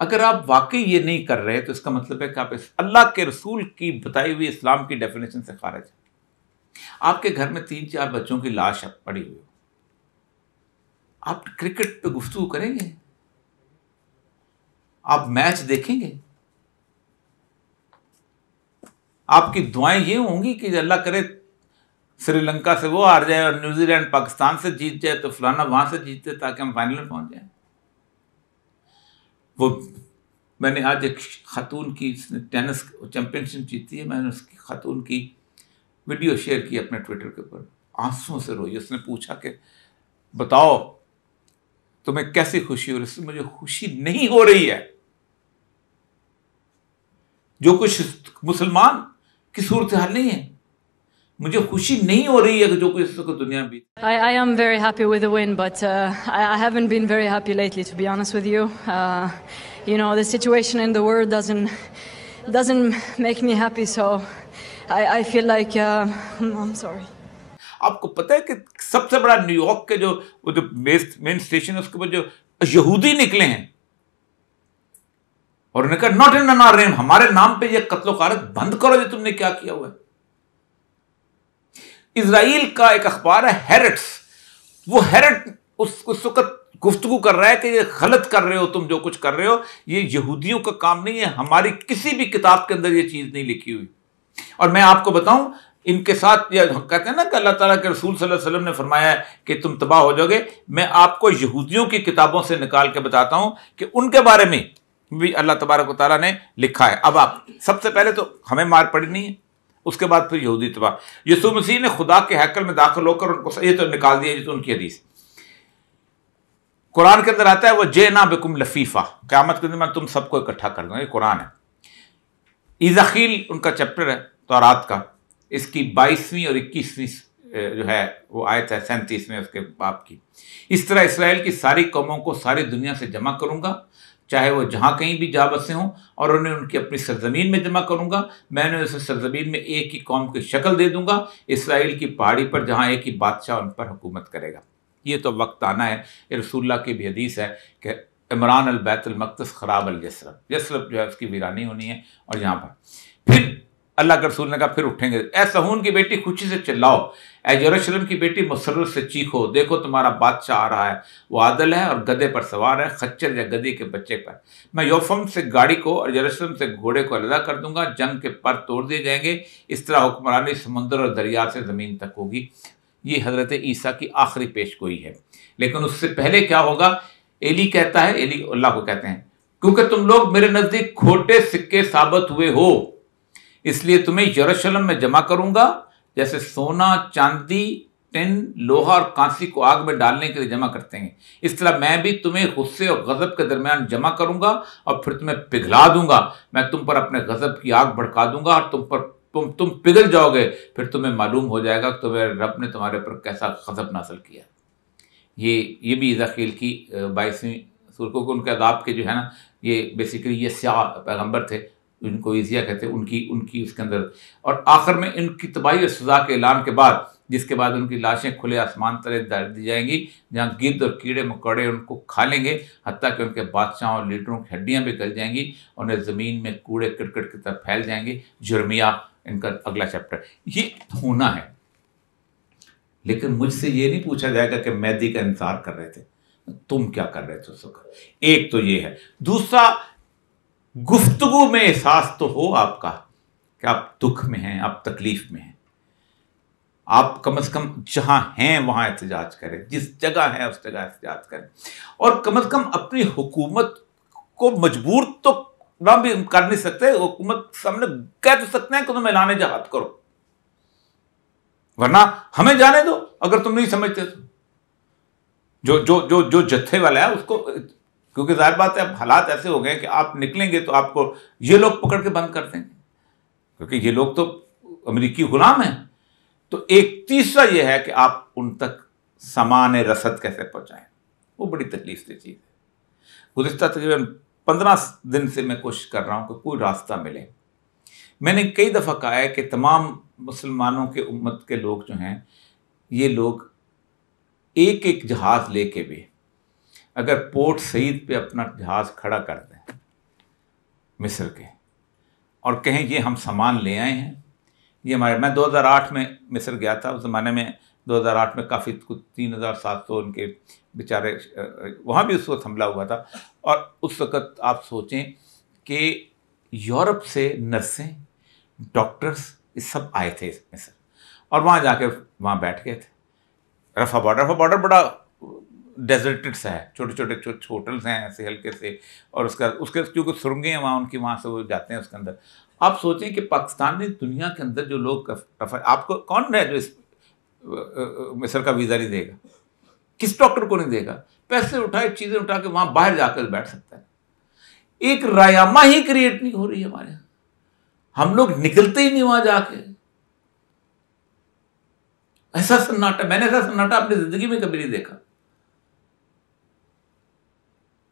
अगर आप वाकई ये नहीं कर रहे तो इसका मतलब है कि आप अल्लाह के रसूल की बताई हुई इस्लाम की डेफिनेशन से खारिज है। आपके घर में 3-4 बच्चों की लाश पड़ी हुई, आप क्रिकेट पे गुफ्तगू करेंगे? आप मैच देखेंगे? आपकी दुआएं ये होंगी कि अल्लाह करे श्रीलंका से वो हार जाए और न्यूजीलैंड पाकिस्तान से जीत जाए तो फलाना वहां से जीते ताकि हम फाइनल में पहुंच जाए। वो मैंने आज एक खातून की टेनिस चैंपियनशिप जीती है, मैंने उसकी खातून की वीडियो शेयर की अपने ट्विटर के ऊपर, आंसुओं से रोई। उसने पूछा कि बताओ तुम्हें कैसी खुशी हो रही है? मुझे खुशी नहीं हो रही है। जो कुछ मुसलमान की सूरत हाल नहीं है, मुझे खुशी नहीं हो रही है कि जो कुछ इसको दुनिया में। I am very happy with the win, but I haven't been very happy lately, to be honest with you. You know, the situation in the world doesn't make me happy, so I feel like I'm sorry. आपको पता है कि सबसे बड़ा New York के जो main station है उसके ऊपर जो यहूदी निकले हैं और उन्होंने कहा नॉट इन आवर नेम, हमारे नाम पे ये कत्लो गारत बंद करो, ये तुमने क्या किया हुआ है। इजराइल का एक अखबार है हेरेट्स, वो हेरेट उस वक्त गुफ्तगू कर रहा है कि ये गलत कर रहे हो तुम, जो कुछ कर रहे हो ये यहूदियों का काम नहीं है, हमारी किसी भी किताब के अंदर ये चीज नहीं लिखी हुई। और मैं आपको बताऊं, इनके साथ ये कहते हैं ना कि अल्लाह ताला के रसूल सल्लल्लाहु अलैहि वसल्लम ने फरमाया है कि तुम तबाह हो जाओगे। मैं आपको यहूदियों की किताबों से निकाल के बताता हूं कि उनके बारे में भी अल्लाह तबारक व तआला ने लिखा है। अब आप सबसे पहले तो हमें मार पड़ी नहीं है, उसके बाद फिर यहूदी तबाह। यीशु मसीह ने खुदा के हैकल में दाखिल होकर उनको ये तो निकाल दिया, ये तो उनकी हदीस कुरान के अंदर आता है, वो जेना बिकुम लफीफा, क़यामत के दिन मैं तुम सबको इकट्ठा कर दूंगा। ये कुरान है। इज़ाखील उनका चैप्टर है तौरात का, इसकी 22वीं और 21वीं जो है वो आयत है 37वें उसके बाप की। इस तरह इसराइल की सारी कौमों को सारी दुनिया से जमा करूंगा, चाहे वो जहाँ कहीं भी जा बसे हों, और उन्हें उनकी अपनी सरजमीन में जमा करूंगा। मैंने उसे सरजमीन में एक ही कौम की शक्ल दे दूंगा, इसराइल की पहाड़ी पर, जहाँ एक ही बादशाह उन पर हुकूमत करेगा। ये तो वक्त आना है। रसूलुल्लाह की भी हदीस है कि इमरान अल बैतुल मक़दस खराब अल यसरब, यसरब जो है उसकी वीरानी होनी है। और यहाँ पर फिर अल्लाह के रसूल ने कहा फिर उठेंगे। ए सहून की बेटी खुशी से चिल्लाओ, ए यरूशलेम की बेटी मुसर्रत से चीखो, देखो तुम्हारा बादशाह आ रहा है, वो आदल है और गधे पर सवार है, खच्चर या गधे के बच्चे पर। मैं योफम से गाड़ी को और यरूशलेम से घोड़े को अलग कर दूंगा, जंग के पर तोड़ दिए जाएंगे। इस तरह हुक्मरानी समुद्र और दरिया से ज़मीन तक होगी। ये हज़रत ईसा की आखिरी पेशगोई है। लेकिन उससे पहले क्या होगा? एली कहता है, एली अल्लाह को कहते हैं, क्योंकि तुम लोग मेरे नज़दीक खोटे सिक्के साबित हुए हो, इसलिए तुम्हें यरूशलेम में जमा करूंगा, जैसे सोना, चांदी, टिन, लोहा और कांसी को आग में डालने के लिए जमा करते हैं। इस तरह मैं भी तुम्हें गुस्से और गजब के दरमियान जमा करूंगा और फिर तुम्हें पिघला दूंगा। मैं तुम पर अपने गजब की आग भड़का दूंगा और तुम पिघल जाओगे। फिर तुम्हें मालूम हो जाएगा कि तुम्हें रब ने तुम्हारे पर कैसा गजब नाज़िल किया। ये भी इज़ाखील की 22वीं सूरत को, उनके अदाब के जो है ना, ये बेसिकली ये स्याह पैगम्बर थे, इनको ईजिया कहते हैं, उनकी उसके अंदर। और आखिर में इनकी तबाही और सज़ा के ऐलान के बाद, जिसके बाद उनकी लाशें खुले आसमान तले डाल दी जाएंगी, जहाँ गिद्ध और कीड़े मकोड़े उनको खा लेंगे, हत्ता कि उनके बादशाहों और लीडरों की हड्डियाँ भी गल जाएंगी, उन्हें ज़मीन में कूड़े किरकट की तरफ फैल जाएंगे। जुर्मिया इनका अगला चैप्टर। ये होना है। लेकिन मुझसे ये नहीं पूछा जाएगा कि मेहदी का इंतजार कर रहे थे, तुम क्या कर रहे थे उस वक्त। एक तो ये है। दूसरा, गुफ्तगू में एहसास तो हो आपका कि आप दुख में हैं, आप तकलीफ में हैं। आप कम से कम जहां हैं वहां एहतजाज करें, जिस जगह है उस जगह एहतजाज करें, और कम से कम अपनी हुकूमत को मजबूर तो ना भी कर नहीं सकते, हुकूमत सामने कह तो सकते हैं कि तुम ऐलान जहाद करो, वरना हमें जाने दो अगर तुम नहीं समझते तो। जो जत्थे वाला है उसको, क्योंकि जाहिर बात है अब हालात ऐसे हो गए कि आप निकलेंगे तो आपको ये लोग पकड़ के बंद कर देंगे, क्योंकि ये लोग तो अमेरिकी गुलाम हैं। तो एक तीसरा ये है कि आप उन तक सामान रसद कैसे पहुंचाएं, वो बड़ी तकलीफ से चीज़ है। गुज़िश्ता तकरीबन 15 दिन से मैं कोशिश कर रहा हूं कि कोई रास्ता मिले। मैंने कई दफ़ा कहा है कि तमाम मुसलमानों के उम्मत के लोग जो हैं, ये लोग एक एक जहाज़ लेके भी अगर पोर्ट सईद पे अपना जहाज़ खड़ा कर दें मिस्र के, और कहें ये हम सामान ले आए हैं, ये हमारे, मैं 2008 में मिस्र गया था। उस ज़माने में 2008 में काफ़ी कुछ 3700 उनके बेचारे, वहाँ भी उस वक्त हमला हुआ था। और उस वक़्त आप सोचें कि यूरोप से नर्सें, डॉक्टर्स, ये सब आए थे मिस्र, और वहाँ जाके वहाँ बैठ गए थे। रफ़ा बॉर्डर बड़ा डेजर्टेड सा है, छोटे छोटे होटल्स हैं ऐसे हल्के से, और उसके क्योंकि सुरंगें हैं वहाँ उनकी, वहाँ से वो जाते हैं उसके अंदर। आप सोचें कि पाकिस्तान में दुनिया के अंदर जो लोग आपको कौन है जो इस मिस्र का वीज़ा नहीं देगा, किस डॉक्टर को नहीं देगा? पैसे उठाए, चीज़ें उठा के वहाँ बाहर जाकर बैठ सकता है। एक रायामा ही क्रिएट नहीं हो रही है हमारे यहाँ, हम लोग निकलते ही नहीं वहाँ जाके। ऐसा सन्नाटा, मैंने ऐसा सन्नाटा अपनी ज़िंदगी में कभी नहीं देखा।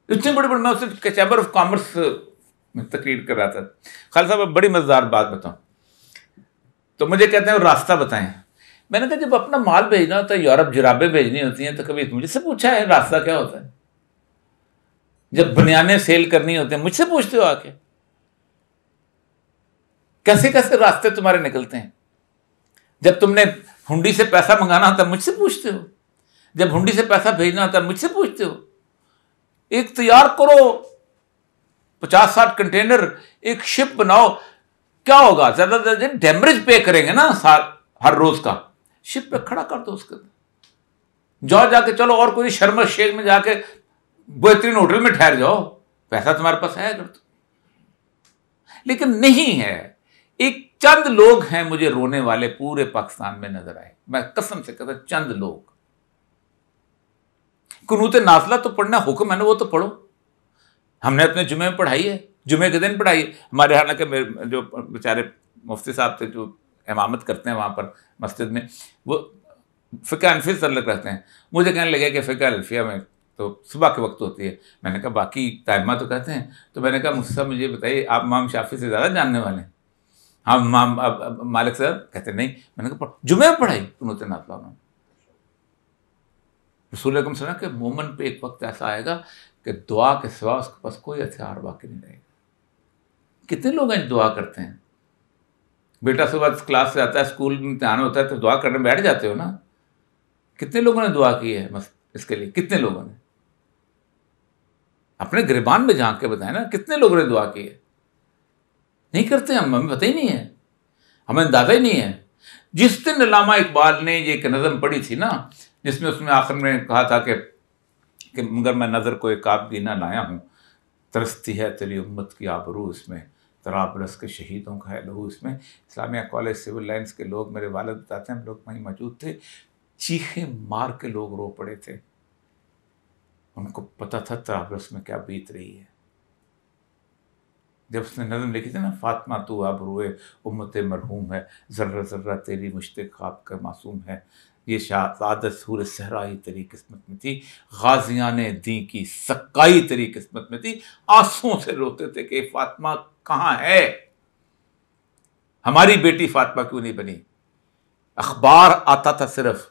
इतने बड़े बड़े, मैं उससे चैम्बर ऑफ कॉमर्स में तकरीर कर रहा था। खालिद साहब बड़ी मज़ेदार बात बताऊं, तो मुझे कहते हैं रास्ता बताएं। मैंने कहा जब अपना माल भेजना होता है, यूरोप जुराबें भेजनी होती हैं, तो कभी मुझसे पूछा है रास्ता क्या होता है? जब बनियानें सेल करनी होती हैं मुझसे पूछते हो आके, कैसे कैसे रास्ते तुम्हारे निकलते हैं? जब तुमने हुंडी से पैसा मंगाना होता है मुझसे पूछते हो, जब हुंडी से पैसा भेजना होता है मुझसे पूछते हो। एक तैयार करो 50-60 कंटेनर, एक शिप बनाओ, क्या होगा? ज्यादा डेमरेज पे करेंगे ना हर रोज का, शिप पे खड़ा कर दो उसके अंदर, जाओ जाके, चलो और कोई शर्म शेख में जाके बेहतरीन होटल में ठहर जाओ, पैसा तुम्हारे पास है अगर तो। लेकिन नहीं है। एक चंद लोग हैं मुझे रोने वाले पूरे पाकिस्तान में नजर आए, मैं कसम से कहता, चंद लोग। कुनूत नाज़िला तो पढ़ना हुक्म है ना, वो तो पढ़ो। हमने अपने जुमे में पढ़ाई है, जुमे के दिन पढ़ाई। हमारे हालांकि जो बेचारे मुफ्ती साहब थे जो इमामत करते हैं वहाँ पर मस्जिद में, वो फ़िक़्ह हनफ़ी से तल्लुक़ रखते हैं। मुझे कहने लगे कि फ़िक़्ह हनफ़िया में तो सुबह के वक्त होती है। मैंने कहा बाकी टाइमा तो कहते हैं। तो मैंने कहा मुझसे साहब मुझे बताइए, आप इमाम शाफ़ी से ज़्यादा जानने वाले हैं? हाँ इमाम मालिक साहब कहते नहीं। मैंने कहा जुमे में पढ़ाई कुनूत नाज़िला उन्होंने। रसूल अकरम सल्लल्लाहु अलैहि वसल्लम के मोमन पे एक वक्त ऐसा आएगा कि दुआ के सिवा उसके पास कोई हथियार बाकी नहीं रहेगा। कितने लोग हैं दुआ करते हैं? बेटा सुबह क्लास से आता है, स्कूल में इम्तिहान होता है तो दुआ करने बैठ जाते हो ना। कितने लोगों ने दुआ की है बस इसके लिए? कितने लोगों ने? अपने गिरबान में झांक के बताएं ना, कितने लोगों ने दुआ की है? नहीं करते हम, हमें पता ही नहीं है, हमें अंदाजा ही नहीं है। जिस दिन अल्लामा इकबाल ने ये एक नज़म पढ़ी थी ना, जिसमें उसमें आखिर में कहा था कि मगर मैं नज़र को एक आबगीना लाया हूँ, तरसती है तेरी उम्मत की आबरू इसमें, तराबरस के शहीदों का है लहू इसमें। इस्लामिया कॉलेज सिविल लाइन्स के लोग, मेरे वालिद बताते हैं, हम लोग वहीं मौजूद थे, चीखें मार के लोग रो पड़े थे। उनको पता था तराबरस में क्या बीत रही है। जब उसने नज़म लिखी थी ना, फातिमा तू आबरूए उम्मत मरहूम है, ज़र्रा ज़र्रा तेरी मुश्ते ख्वाब का मासूम है, ये शहादत सूर सहरा ही तेरी किस्मत में थी, गाजियान दी की सक्काई तेरी किस्मत में थी। आंसुओं से रोते थे कि फातिमा कहाँ है, हमारी बेटी फातिमा क्यों नहीं बनी। अखबार आता था, सिर्फ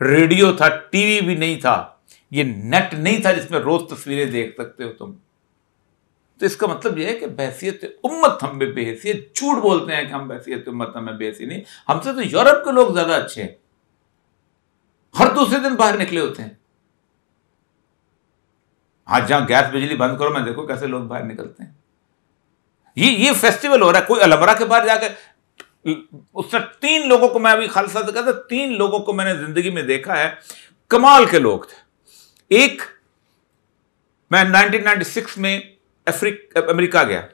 रेडियो था, टीवी भी नहीं था, ये नेट नहीं था जिसमें रोज तस्वीरें देख सकते हो तुम। तो इसका मतलब यह है कि बहसियत उम्मत हम में बेहसियत, झूठ बोलते हैं कि हम बहसियत उम्मत हमें बेहसी नहीं। हमसे तो यूरोप के लोग ज्यादा अच्छे हैं, हर दूसरे दिन बाहर निकले होते हैं। आज जहां गैस बिजली बंद करो, मैं देखो कैसे लोग बाहर निकलते हैं। ये फेस्टिवल हो रहा है, कोई अलमरा के बाहर जाकर, उसने 3 लोगों को, मैं अभी खालिसा से कहता, 3 लोगों को मैंने जिंदगी में देखा है, कमाल के लोग थे। एक, मैं 1996 में अमेरिका गया।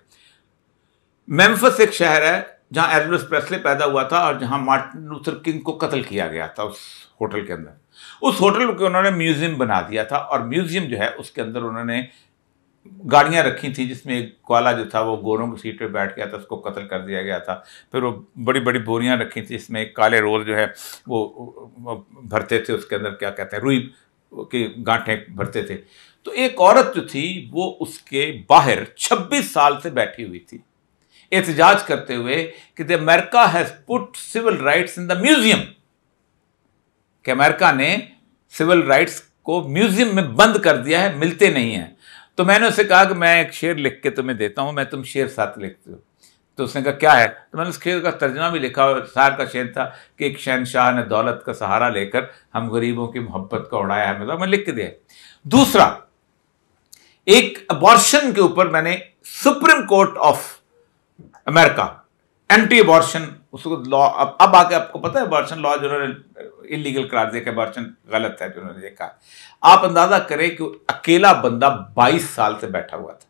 मेम्फिस एक शहर है जहां एल्विस प्रेस्ले पैदा हुआ था और जहां मार्टिन लूथर किंग को कत्ल किया गया था। उस होटल के अंदर, उस होटल को उन्होंने म्यूजियम बना दिया था, और म्यूजियम जो है उसके अंदर उन्होंने गाड़ियां रखी थी जिसमें एक ग्वाला जो था वो गोरों की सीट पे बैठ गया था, उसको कत्ल कर दिया गया था। फिर वो बड़ी बड़ी बोरियां रखी थी, इसमें काले रोल जो है वो भरते थे, उसके अंदर क्या कहते हैं, रुई की गांठें भरते थे। तो एक औरत जो थी वो उसके बाहर 26 साल से बैठी हुई थी, एहतजाज करते हुए कि the America has put civil rights in the museum, कि अमेरिका ने सिविल राइट्स को म्यूजियम में बंद कर दिया है, मिलते नहीं हैं। तो मैंने उससे कहा कि मैं एक शेर लिख के तुम्हें देता हूं, मैं तुम शेर साथ लिखते हो। तो उसने कहा क्या है? तो मैंने उस शेर का तर्जमा भी लिखा, और सार का शेर था कि एक शहनशाह ने दौलत का सहारा लेकर हम गरीबों की मोहब्बत का उड़ाया है, मतलब मैं लिख के दिया। दूसरा, एक अबॉर्शन के ऊपर मैंने supreme court of America anti abortion, उसको लॉ, अब आके आपको पता है अबॉर्शन लॉ जो उन्होंने इलीगल करार दिया कि अबॉर्शन गलत है जो उन्होंने देखा। आप अंदाजा करें कि अकेला बंदा 22 साल से बैठा हुआ था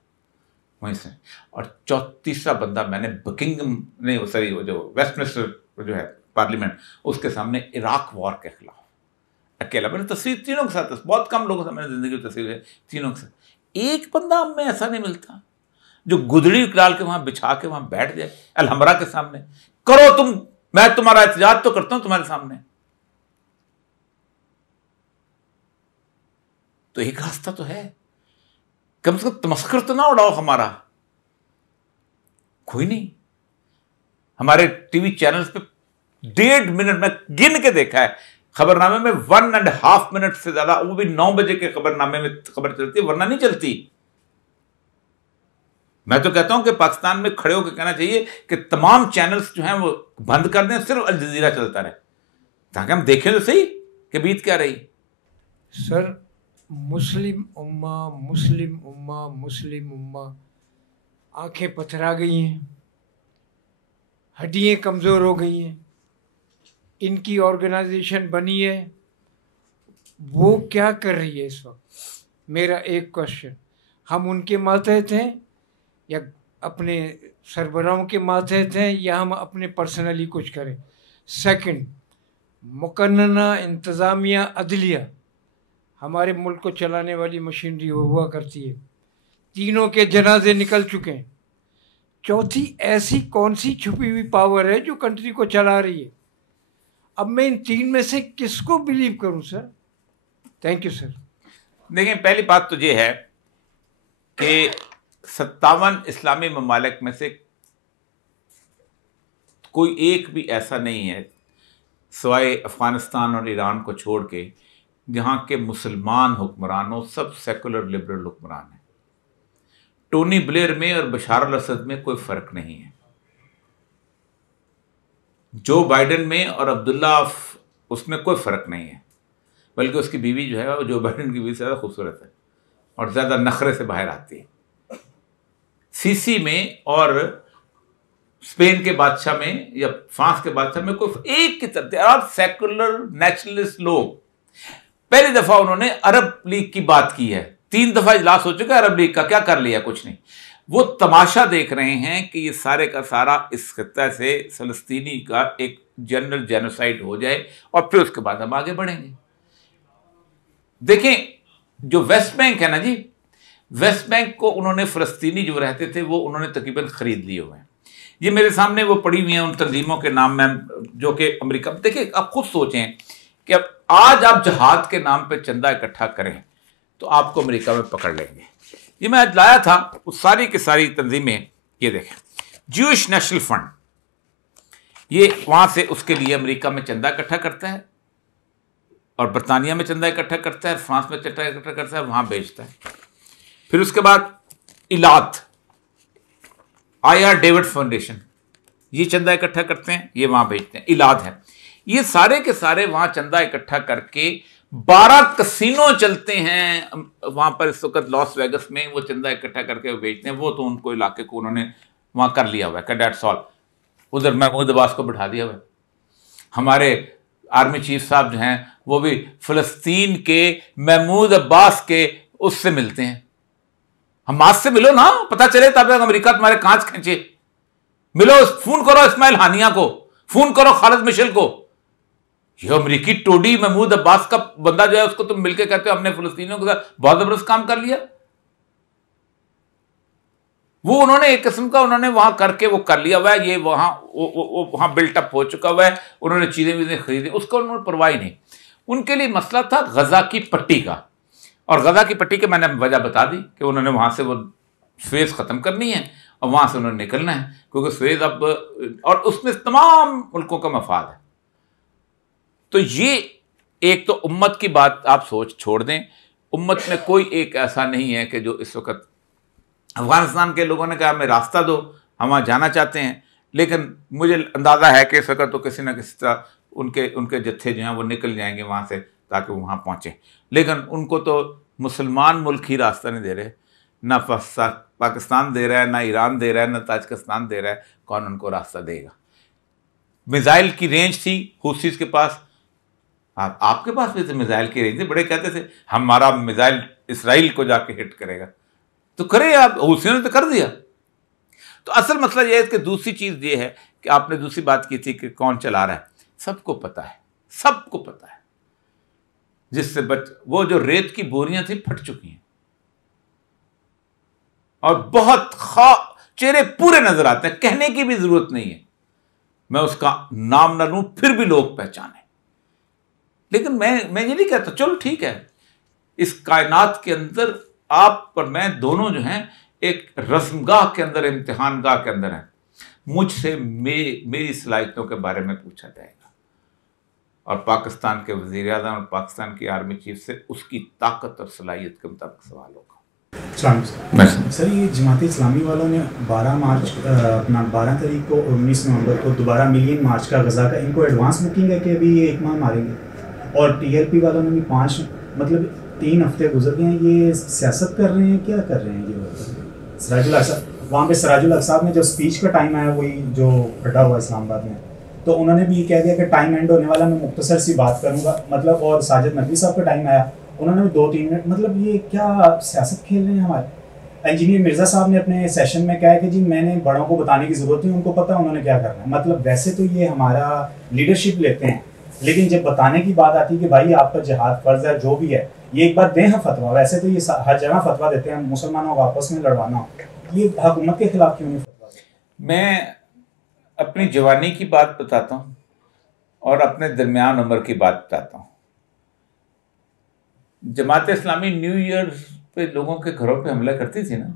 वहीं से, और तीसरा बंदा मैंने बकिंगम नहीं, सॉरी, वो जो वेस्टमिनिस्टर जो है पार्लियामेंट, उसके सामने इराक वॉर के खिलाफ अकेला। मैंने तस्वीर तीनों के साथ, बहुत कम लोगों से मैंने जिंदगी की तस्वीर है तीनों के साथ। एक बंदा में ऐसा नहीं मिलता जो गुदड़ी डाल के वहां बिछा के वहां बैठ जाए अलहमरा के सामने, करो तुम, मैं तुम्हारा एहतजाज तो करता हूं तुम्हारे सामने। तो एक रास्ता तो है, कम से कम तमस्कर तो ना उड़ाओ हमारा। कोई नहीं, हमारे टीवी चैनल्स पे 1.5 मिनट में गिन के देखा है, खबरनामे में 1.5 मिनट से ज्यादा, वो भी 9 बजे के खबरनामे में खबर चलती है, वरना नहीं चलती। मैं तो कहता हूं कि पाकिस्तान में खड़े होकर कहना चाहिए कि तमाम चैनल्स जो हैं वो बंद कर दें, सिर्फ अल जजीरा चलता रहे, ताकि हम देखें तो सही कि बीत क्या रही। सर, मुस्लिम उम्मा मुस्लिम उम्मा मुस्लिम उम्मा, आंखें पथरा गई हैं, हड्डियाँ कमज़ोर हो गई हैं, इनकी ऑर्गेनाइजेशन बनी है, वो क्या कर रही है इस वक्त? मेरा एक क्वेश्चन, हम उनके मातहत हैं या अपने सरबराहों के मातहत हैं, या हम अपने पर्सनली कुछ करें? सेकंड, मुकन्नना इंतज़ामिया अदलिया हमारे मुल्क को चलाने वाली मशीनरी हुआ करती है, तीनों के जनाजे निकल चुके हैं। चौथी, ऐसी कौन सी छुपी हुई पावर है जो कंट्री को चला रही है? अब मैं इन तीन में से किसको बिलीव करूं सर? Thank you sir. देखिए, पहली बात तो ये है कि 57 इस्लामी ममालिक में से कोई एक भी ऐसा नहीं है सिवाय अफगानिस्तान और ईरान को छोड़ के जहाँ के मुसलमान हुक्मरानों, सब सेकुलर लिबरल हुक्मरान हैं। टोनी ब्लेयर में और बशार अल असद में कोई फ़र्क नहीं है। जो बाइडेन में और अब्दुल्ला उसमें कोई फ़र्क नहीं है, बल्कि उसकी बीवी जो है वो जो बाइडेन की बीवी से ज़्यादा खूबसूरत है और ज़्यादा नखरे से बाहर आती है। सीसी में और स्पेन के बादशाह में या फ्रांस के बादशाह में कोई एक की तरह सेकुलर नेशनलिस्ट लोग। पहली दफा उन्होंने अरब लीग की बात की है, 3 दफा इजलास हो चुका है अरब लीग का, क्या कर लिया? कुछ नहीं। वो तमाशा देख रहे हैं कि ये सारे का सारा इस खित्ते से फलस्तीनी का एक जनरल जेनोसाइड हो जाए और फिर उसके बाद हम आगे बढ़ेंगे। देखें, जो वेस्ट बैंक है ना जी, वेस्ट बैंक को उन्होंने फलस्तीनी जो रहते थे वो उन्होंने तकरीबन खरीद लिए हुए हैं। ये मेरे सामने वो पड़ी हुई हैं उन तंजीमों के नाम में जो कि अमेरिका। देखिए, आप खुद सोचें कि अब आज आप जहाद के नाम पे चंदा इकट्ठा करें तो आपको अमेरिका में पकड़ लेंगे। ये मैं आज लाया था, उस सारी की सारी तंजीमें, ये देखें, ज्यूइश नेशनल फंड, ये वहाँ से उसके लिए अमेरिका में चंदा इकट्ठा करता है और बरतानिया में चंदा इकट्ठा करता है, फ्रांस में चंदा इकट्ठा करता है, वहाँ बेचता है। फिर उसके बाद इलात, IR डेविड फाउंडेशन, ये चंदा इकट्ठा करते हैं, ये वहाँ बेचते हैं, इलाद है। ये सारे के सारे वहाँ चंदा इकट्ठा करके 12 कसिनो चलते हैं वहाँ पर इस वक्त लॉस वेगस में, वो चंदा इकट्ठा करके वो बेचते हैं। वो तो उनको इलाके को उन्होंने वहाँ कर लिया हुआ है, कैडेट सॉल, उधर महमूद अब्बास को बिठा दिया हुआ है। हमारे आर्मी चीफ साहब जो हैं वो भी फ़लस्तीन के महमूद अब्बास के उससे मिलते हैं। हमास से मिलो ना, पता चले तब तक अमेरिका तुम्हारे कांच खींचे। मिलो, फोन करो इस्माइल हानिया को, फोन करो खालिद मिशेल को। ये अमेरिकी टोडी महमूद अब्बास का बंदा जो है उसको तुम मिलकर कहते हो हमने फिलिस्तीनियों के साथ बहुत जबरदस्त काम कर लिया। वो उन्होंने एक किस्म का उन्होंने वहां करके वो कर लिया हुआ है। ये वहां बिल्टअप हो चुका हुआ है, उन्होंने चीजें खरीदी, उसका उन्होंने परवाह नहीं। उनके लिए मसला था गजा की पट्टी का, और गजा की पट्टी के मैंने वजह बता दी कि उन्होंने वहां से वो स्वेज खत्म करनी है और वहां से उन्होंने निकलना है, क्योंकि स्वेज अब, और उसमें तमाम मुल्कों का मफाद है। तो ये एक तो उम्मत की बात आप सोच छोड़ दें, उम्मत में कोई एक ऐसा नहीं है कि जो इस वक्त, अफगानिस्तान के लोगों ने कहा हमें रास्ता दो, हम वहाँ जाना चाहते हैं, लेकिन मुझे अंदाज़ा है कि इस वक्त तो किसी न किसी तरह उनके जत्थे जो हैं वो निकल जाएंगे वहाँ से ताकि वो वहाँ पहुँचें। लेकिन उनको तो मुसलमान मुल्क ही रास्ता नहीं दे रहे, ना पाकिस्तान दे रहा है, ना ईरान दे रहा है, ना ताजिकिस्तान दे रहा है, कौन उनको रास्ता देगा। मिसाइल की रेंज थी हूसीज के पास, आपके पास भी मिसाइल की रेंज थी, बड़े कहते थे हमारा मिसाइल इसराइल को जाके हिट करेगा, तो करे आप, हूसियों ने तो कर दिया। तो असल मसला यह है कि दूसरी चीज़ ये है कि आपने दूसरी बात की थी कि कौन चला रहा है, सबको पता है, सबको पता है। जिससे वो जो रेत की बोरियां थी फट चुकी हैं और बहुत चेहरे पूरे नजर आते हैं, कहने की भी जरूरत नहीं है, मैं उसका नाम ना लूं फिर भी लोग पहचाने। लेकिन मैं ये नहीं कहता चलो ठीक है, इस कायनात के अंदर आप और मैं दोनों जो हैं एक रस्मगाह के अंदर, इम्तिहानगाह के अंदर हैं। मुझसे मेरी सलाहियतों के बारे में पूछा जाएगा और पाकिस्तान के वज़ीर आज़म और पाकिस्तान की आर्मी चीफ से उसकी ताकत और सलाहियत के मुताबिक सवाल होगा। सर, ये जमात इस्लामी वालों ने 12 तारीख को और 19 नवंबर को दोबारा मिलियन मार्च का गजा का, इनको एडवांस बुकिंग है कि अभी ये 1 माह मारेंगे, और TLP वालों ने भी 3 हफ्ते गुजर गए हैं, ये सियासत कर रहे हैं, क्या कर रहे हैं ये? सराजुल हक साहब, वहाँ पे सराजुल हक साहब ने जो स्पीच का टाइम आया वही जो खड़ा हुआ इस्लामाबाद में, तो उन्होंने भी ये कह दिया कि टाइम एंड होने वाला, मैं मुख्तसर सी बात करूंगा मतलब। और साजिद नकवी साहब का टाइम आया, उन्होंने भी 2-3 मिनट, मतलब ये क्या सियासत खेल रहे हैं हमारे। इंजीनियर मिर्ज़ा साहब ने अपने सेशन में कहा कि जी मैंने बड़ों को बताने की ज़रूरत नहीं, उनको पता उन्होंने क्या करना है। मतलब वैसे तो ये हमारा लीडरशिप लेते हैं, लेकिन जब बताने की बात आती है कि भाई आपका जिहाद फ़र्ज़ है, जो भी है, ये एक बार दें हम फतवा। वैसे तो ये हर जगह फतवा देते हैं मुसलमानों को आपस में लड़वाना हो, ये हुकूमत के खिलाफ क्यों नहीं फतवा देते? मैं अपनी जवानी की बात बताता हूँ और अपने दरमियान उम्र की बात बताता हूँ। जमात इस्लामी न्यू ईयर पे लोगों के घरों पे हमला करती थी ना,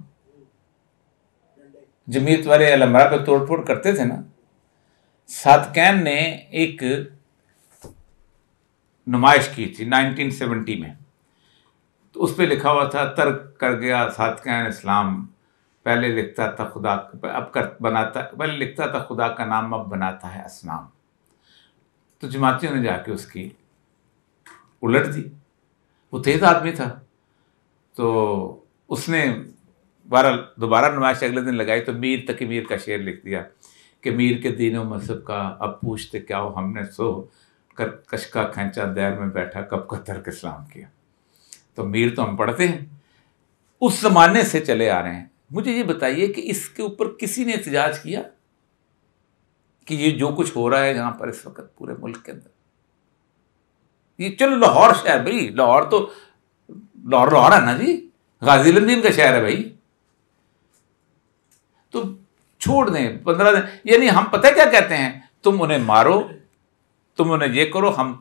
जमीयत वाले अलमरा पे तोड़फोड़ करते थे ना। सादकैन ने एक नुमाइश की थी 1970 में, तो उस पर लिखा हुआ था, तर्क कर गया सादकैन इस्लाम, पहले लिखता था खुदा, अब कर बनाता, पहले लिखता था खुदा का नाम, अब बनाता है असनाम। तो जमातियों ने जाके उसकी उलट दी। वो तेज आदमी था, तो उसने दोबारा नुमाइश अगले दिन लगाई, तो मीर तकी मीर का शेर लिख दिया कि मीर के दीनों मजहब का अब पूछते क्या हो, हमने सो कर कशका खैंचा दैर में बैठा, कब का तर्क इस्लाम किया। तो मीर तो हम पढ़ते हैं, उस जमाने से चले आ रहे हैं। मुझे ये बताइए कि इसके ऊपर किसी ने एहतजाज किया कि ये जो कुछ हो रहा है जहां पर इस वक्त पूरे मुल्क के अंदर, ये चलो लाहौर शहर, भाई लाहौर तो लाहौर है ना जी, गाजी लंदीन का शहर है भाई, तो छोड़ दें 15 दिन। यानी हम पता है क्या कहते हैं, तुम उन्हें मारो, तुम उन्हें ये करो, हम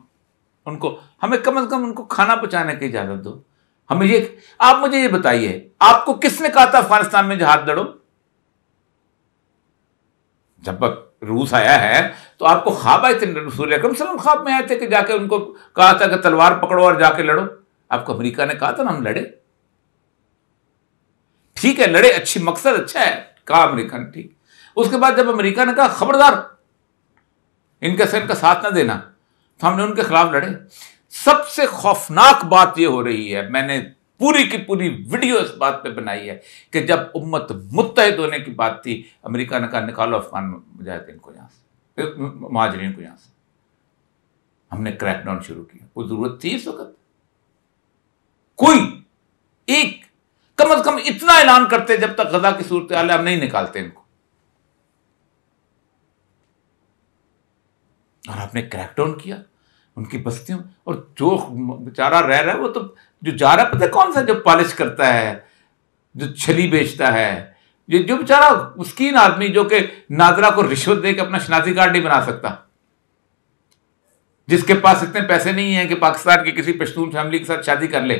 उनको, हमें कम से कम उनको खाना पहुंचाने की इजाजत दो। हमें ये, आप मुझे ये बताइए, आपको किसने कहा था अफगानिस्तान में जहाद लड़ो? जब रूस आया है तो आपको ख्वाब आए थे, रसूल अकरम सल्लल्लाहु अलैहि वसल्लम ख्वाब में आए थे कि जाके उनको कहा था कि तलवार पकड़ो और जाके लड़ो। आपको अमेरिका ने कहा था ना हम लड़े, ठीक है लड़े, अच्छी मकसद अच्छा है, कहा अमेरिका ने, ठीक। उसके बाद जब अमेरिका ने कहा खबरदार इनका साथ ना देना, तो हमने उनके खिलाफ लड़े। सबसे खौफनाक बात यह हो रही है, मैंने पूरी की पूरी वीडियो इस बात पे बनाई है कि जब उम्मत मुत्तहिद होने की बात थी, अमेरिका ने कहा निकालो अफगान मुजाहिदीन को यहाँ से, मुहाजिरीन को यहाँ से। हमने क्रैकडाउन शुरू किया। वो जरूरत थी इस वक्त? कोई एक कम से कम इतना ऐलान करते जब तक गजा की सूरत हाल है, हम नहीं निकालते इनको, और आपने क्रैकडाउन किया उनकी बस्तियों। और जो बेचारा रह रहा है, वो तो जो जा रहा है पता है कौन सा, जो पॉलिश करता है, जो छली बेचता है, ये जो बेचारा मुस्कीन आदमी जो कि नाजरा को रिश्वत दे के अपना शनाख्ती कार्ड नहीं बना सकता, जिसके पास इतने पैसे नहीं है कि पाकिस्तान की किसी पश्तून फैमिली के साथ शादी कर ले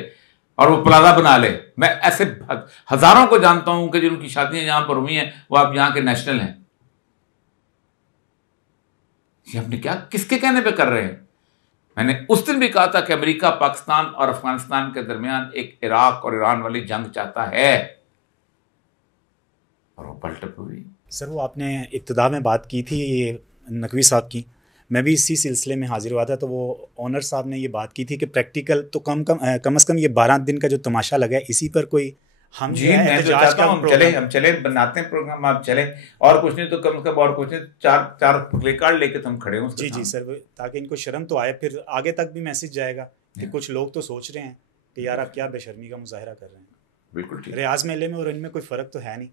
और वो प्लाजा बना ले। मैं ऐसे हजारों को जानता हूं कि जिनकी शादियां यहां पर हुई हैं, वो आप यहां के नेशनल हैं। ये हमने क्या, किसके कहने पे कर रहे हैं? मैंने उस दिन भी कहा था कि अमेरिका पाकिस्तान और अफगानिस्तान के दरमियान एक इराक और ईरान वाली जंग चाहता है, और वो पलट हुई। सर वो आपने इब्तिदा में बात की थी ये नकवी साहब की, मैं भी इसी सिलसिले में हाजिर हुआ था, तो वो ऑनर साहब ने ये बात की थी कि प्रैक्टिकल तो कम से कम ये 12 दिन का जो तमाशा लगा है, इसी पर कोई हम जी मैं तो चाहता हूँ हम चले बनाते हैं प्रोग्राम, आप चले, और कुछ नहीं तो कम से कम और कुछ नहीं, चार प्ले कार्ड लेके तुम खड़े हो। जी सर, ताकि इनको शर्म तो आए, फिर आगे तक भी मैसेज जाएगा कि कुछ लोग तो सोच रहे हैं कि यार आप क्या बेशर्मी का मुजाहरा कर रहे हैं। बिल्कुल ठीक। रियाज मेले में और इनमें कोई फर्क तो है नहीं,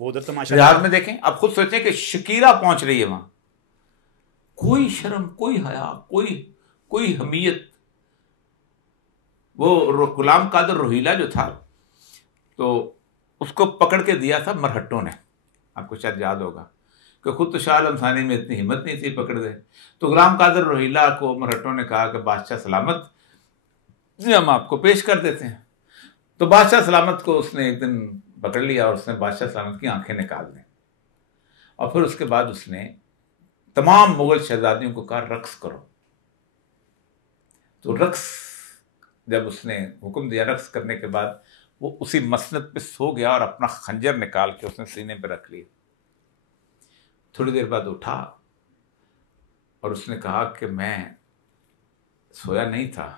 वो उधर तमाशा रियाज में देखें, आप खुद सोचें कि शकीरा पहुंच रही है वहां, कोई शर्म, कोई हया, कोई हमीयत। वो गुलाम कादर रोहिला जो था, तो उसको पकड़ के दिया था मरहट्टों ने, आपको शायद याद होगा कि खुद तो शाह आलम थानी में इतनी हिम्मत नहीं थी पकड़ दे। तो गुलाम कादर रोहिला को मरहट्टों ने कहा कि बादशाह सलामत जी हम आपको पेश कर देते हैं। तो बादशाह सलामत को उसने एक दिन पकड़ लिया और उसने बादशाह सलामत की आंखें निकाल दी, और फिर उसके बाद उसने तमाम मुगल शहजादियों को कहा रक्स करो। तो रक्स जब उसने हुक्म दिया, रक्स करने के बाद वो उसी मसनद पे सो गया और अपना खंजर निकाल के उसने सीने पे रख लिया। थोड़ी देर बाद उठा और उसने कहा कि मैं सोया नहीं था,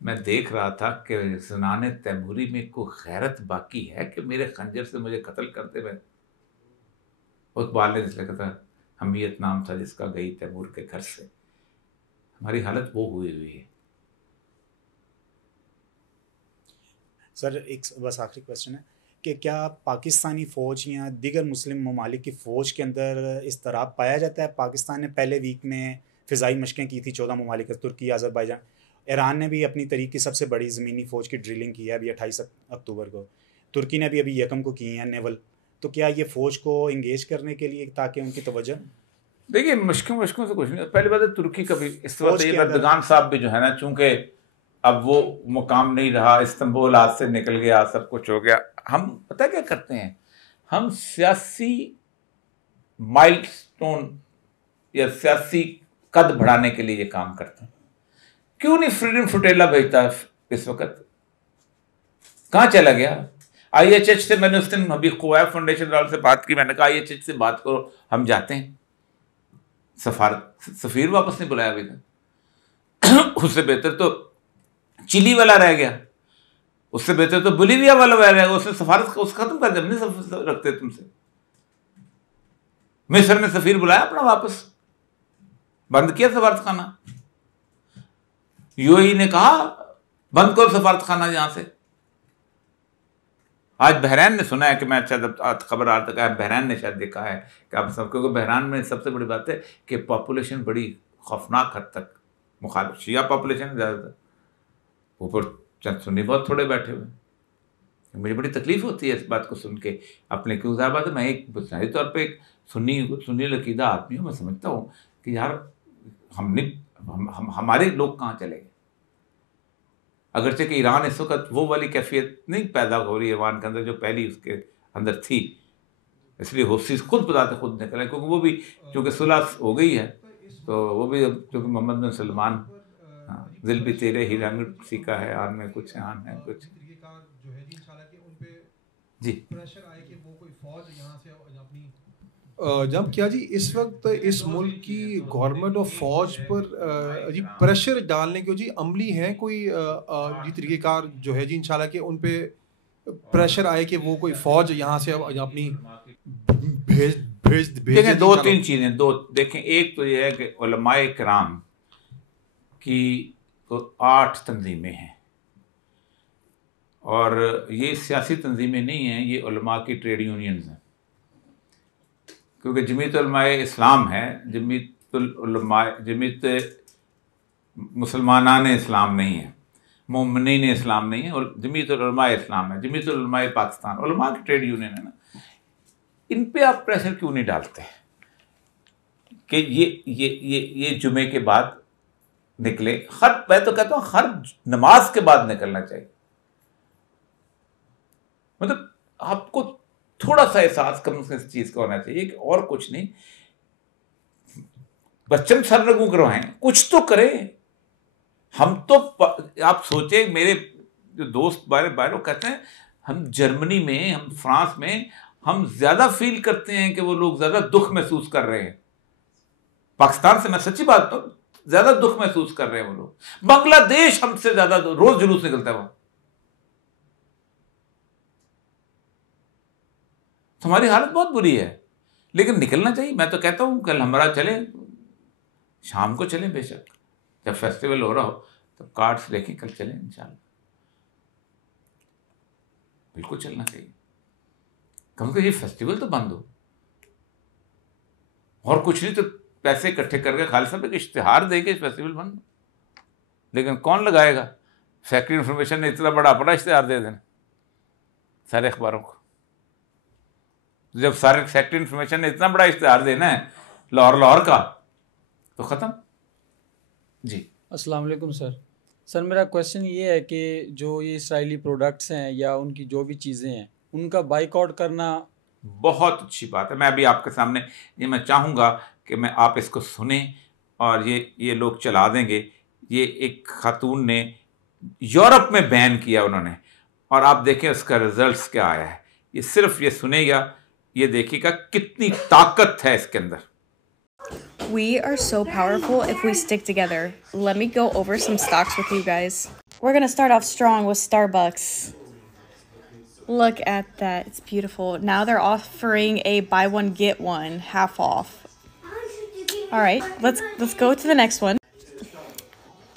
मैं देख रहा था कि ज़नाने तैमूरी में कोई गैरत बाकी है कि मेरे खंजर से मुझे कत्ल करते हुए। उस बाल ने इसलिए कहा हमीयत नाम था जिसका, गई तैमूर के घर से। हमारी हालत वो हुई है। सर एक बस आखिरी क्वेश्चन है कि क्या पाकिस्तानी फ़ौज या दीगर मुस्लिम ममालिक की फ़ौज के अंदर इस तरह पाया जाता है? पाकिस्तान ने पहले वीक में फ़िज़ाई मशक़ें की थी 14 ममालिक, तुर्की, अज़रबैजान, ईरान ने भी अपनी तरीके की सबसे बड़ी ज़मीनी फ़ौज की ड्रिलिंग की है अभी 28 अक्टूबर को। तुर्की ने भी अभी यकम को की है नेवल। तो क्या ये फ़ौज को इंगेज करने के लिए ताकि उनकी तवज्जो? देखिए मुश्किल से कुछ नहीं। पहली बात है तुर्की का भी इस वक्त ये एर्दोगान साहब भी जो है ना, चूंकि अब वो मुकाम नहीं रहा, इस्तांबुल हाथ से निकल गया, सब कुछ हो गया। हम पता क्या करते हैं, हम सियासी माइलस्टोन या सियासी कद बढ़ाने के लिए ये काम करते हैं। क्यों नहीं फ्रीडम फुटेला भेजता इस वक्त? कहाँ चला गया? IHH से मैंने उस दिन अभी खोया फाउंडेशन वालों से बात की, मैंने कहा IHH से बात करो, हम जाते हैं। सफीर वापस नहीं बुलाया अभी तक। उससे बेहतर तो चिली वाला रह गया, उससे बेहतर तो बोलीविया वाला रह गया। उसने सफारत उसको खत्म कर दिया, नहीं रखते तुमसे। मिस्र ने सफीर बुलाया अपना वापस, बंद किया सफारत खाना। UAE ने कहा बंद करो सफारत खाना यहां से। आज बहरैन ने सुना है कि मैं शायद खबर आ तक बहरैन ने शायद देखा है कि आप सब, क्योंकि बहरैन में सबसे बड़ी बात है कि पॉपुलेशन बड़ी खौफनाक हद तक मुखालिफ शिया पॉपुलेशन है ज़्यादातर, ऊपर चंद सुन्नी बहुत थोड़े बैठे हुए। मुझे बड़ी तकलीफ होती है इस बात को सुन के अपने, क्योंकि ज़ाहिर बात है मैं एक बुनियादी तौर पे एक सुन्नी लकीदा आदमी हूँ। मैं समझता हूँ कि यार हमारे लोग कहाँ चले गए। अगरचे कि ईरान इस वक्त वो वाली कैफियत नहीं पैदा हो रही है ईरान के अंदर जो पहली उसके अंदर थी, इसलिए हौसी खुद बताते खुद निकले, क्योंकि वो भी चूँकि सुलह हो गई है, तो वो भी चूँकि मोहम्मद बिन सलमान, दिल भी तेरे हीरा में सीखा है, आन में कुछ आन है कुछ जी। जब क्या जी इस वक्त इस मुल्क की गवर्नमेंट और फौज पर जी प्रेशर डालने के जी अमली हैं कोई जी तरीक़ेकार जो है जी इंशाल्लाह कि उन पे प्रेशर आए कि वो कोई फौज यहाँ से अपनी भेज देखें। दो तीन चीज़ें देखें। एक तो ये है कि उलमाए किराम की तो 8 तंजीमें हैं, और ये सियासी तंजीमें नहीं हैं, ये उलमा की ट्रेड यूनियंस हैं। क्योंकि जमीयत उलमाए इस्लाम है, जमीयत मुसलमानान इस्लाम नहीं है, मोमिनीन इस्लाम नहीं है, और जमीयत उलमाए इस्लाम है, जमीयत उलमाए पाकिस्तान, उलमा की ट्रेड यूनियन है ना। इन पे आप प्रेशर क्यों नहीं डालते कि ये जुमे के बाद निकले? मैं तो कहता हूँ हर नमाज के बाद निकलना चाहिए। मतलब आपको थोड़ा सा एहसास कम से इस चीज का होना चाहिए कि और कुछ नहीं, बच्चन सरनगू करवाएं, कुछ तो करें। हम तो आप सोचे, मेरे जो दोस्त बाहर कहते हैं हम जर्मनी में, हम फ्रांस में, हम ज्यादा फील करते हैं कि वो लोग ज्यादा दुख महसूस कर रहे हैं पाकिस्तान से। मैं सच्ची बात तो ज्यादा दुख महसूस कर रहे हैं वो लोग। बांग्लादेश हमसे ज्यादा रोज जुलूस निकलता है वहां। हमारी हालत बहुत बुरी है, लेकिन निकलना चाहिए। मैं तो कहता हूं कल हमारा चले, शाम को चलें, बेशक जब फेस्टिवल हो रहा हो तो कार्ड्स लेके कल चलें इंशाल्लाह। बिल्कुल चलना चाहिए, कम से कम ये फेस्टिवल तो बंद हो। और कुछ नहीं तो पैसे इकट्ठे करके खालिद साहब एक इश्तिहार देके फेस्टिवल बंद। लेकिन कौन लगाएगा? सेक्रेटरी इन्फॉर्मेशन ने इतना बड़ा अपना इश्तिहार दे देना सारे अखबारों को। जब सारे सेक्रेटरी इन्फॉर्मेशन ने इतना बड़ा इश्तिहार देना है लाहौर का, तो ख़त्म जी। अस्सलाम वालेकुम सर मेरा क्वेश्चन ये है कि जो ये इसराइली प्रोडक्ट्स हैं या उनकी जो भी चीज़ें हैं उनका बाइकआउट करना बहुत अच्छी बात है। मैं अभी आपके सामने ये मैं चाहूँगा कि मैं आप इसको सुने, और ये लोग चला देंगे। ये एक खातून ने यूरोप में बैन किया उन्होंने, और आप देखें उसका रिजल्ट्स क्या आया है। ये सिर्फ ये सुनेगा, ये देखिएगा कितनी ताकत है इसके अंदर। We are so powerful if we stick together. Let me go over some stocks with you guys. We're gonna start off strong with Starbucks. Look at that, it's beautiful. Now they're offering a buy one get one half off. All right, let's go to the next one.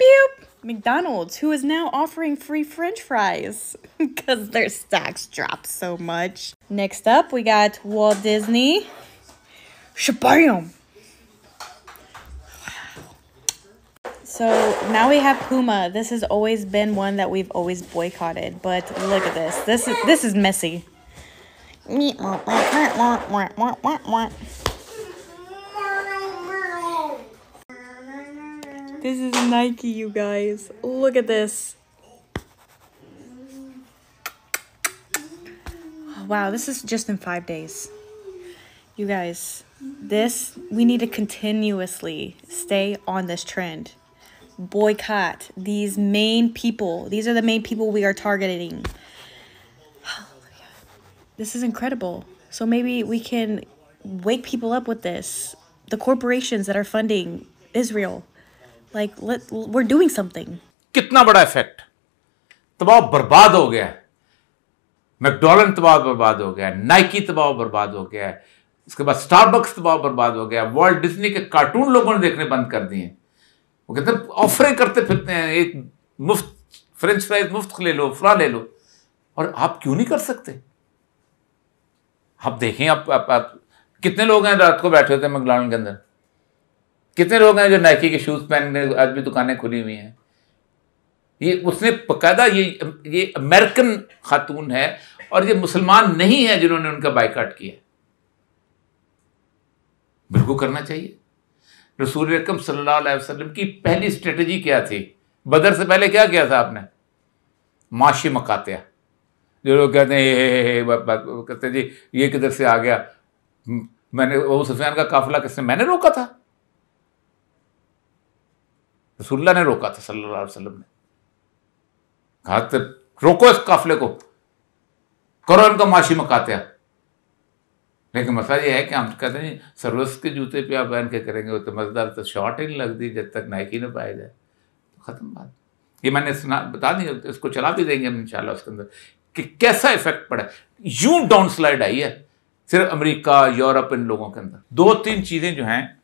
Beep. McDonald's, who is now offering free French fries because their stocks dropped so much. Next up, we got Walt Disney. Shabam! So now we have Puma. This has always been one that we've always boycotted, but look at this. This is messy. This is Nike, you guys. Look at this. Wow, this is just in 5 days. You guys, we need to continuously stay on this trend. Boycott these main people. These are the main people we are targeting. This is incredible. So maybe we can wake people up with this. The corporations that are funding Israel. Like, we're doing something. कितना बड़ा effect, तबाह बर्बाद हो गया। McDonald तबाह बर्बाद हो गया, नाइकी तबाह बर्बाद हो गया, इसके बाद स्टारबक्स तबाह बर्बाद हो गया, वॉल्ट डिज्नी के कार्टून लोगों ने देखने बंद कर दिए। वो कहते हैं ऑफरें करते फिरते हैं, एक मुफ्त फ्रेंच फ्राइज मुफ्त ले लो, फला ले लो, और आप क्यों नहीं कर सकते? आप देखें, आप कितने लोग हैं रात को बैठे होते हैं मैकडॉनल्ड के अंदर, कितने लोग हैं जो नाइकी के शूज पहनने आज भी दुकानें खुली हुई हैं। ये उसने बकायदा, ये अमेरिकन खातून है और ये मुसलमान नहीं है जिन्होंने उनका बाइकाट किया। बिल्कुल करना चाहिए। रसूल अकरम सल्लल्लाहु अलैहि वसल्लम की पहली स्ट्रेटजी क्या थी? बदर से पहले क्या किया था आपने? माशी मकातिया। जो लोग कहते हैं कहते जी ये किधर से आ गया, मैंने अबू सुफियान का काफिला किसने? मैंने रोका था, रसूलुल्लाह ने रोका था सल्लल्लाहु अलैहि वसल्लम ने। कहा तो रोको इस काफिले को, करो इनका माशी मकातिया। लेकिन मसला ये है कि हम कहते हैं सर्वस के जूते पे आप पहन के करेंगे, वो तो मजेदार, तो शॉर्ट ही नहीं लगती जब तक नाइकी न पाया जाए। खत्म बात। ये मैंने सुना, बता दिया, इसको चला भी देंगे हम इंशाल्लाह उसके अंदर कि कैसा इफेक्ट पड़ा। यूं डाउन स्लाइड आई है सिर्फ अमेरिका, यूरोप, इन लोगों के अंदर। 2-3 चीजें जो हैं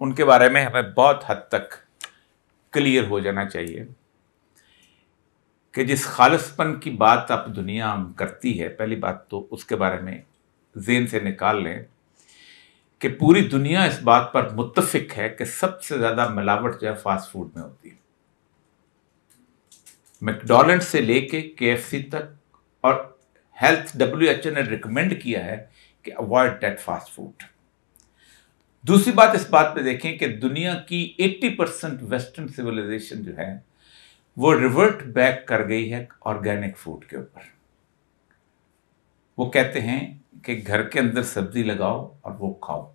उनके बारे में हमें बहुत हद तक क्लियर हो जाना चाहिए कि जिस खालिसपन की बात अब दुनिया करती है, पहली बात तो उसके बारे में ज़हन से निकाल लें कि पूरी दुनिया इस बात पर मुत्तफिक है कि सबसे ज़्यादा मिलावट जो है फास्ट फूड में होती है। मैकडॉनल्ड से लेके KFC तक, और हेल्थ WHO ने रिकमेंड किया है कि अवॉइड दैट फास्ट फूड। दूसरी बात, इस बात पे देखें कि दुनिया की 80% वेस्टर्न सिविलाइजेशन जो है वो रिवर्ट बैक कर गई है ऑर्गेनिक फूड के ऊपर। वो कहते हैं कि घर के अंदर सब्जी लगाओ और वो खाओ,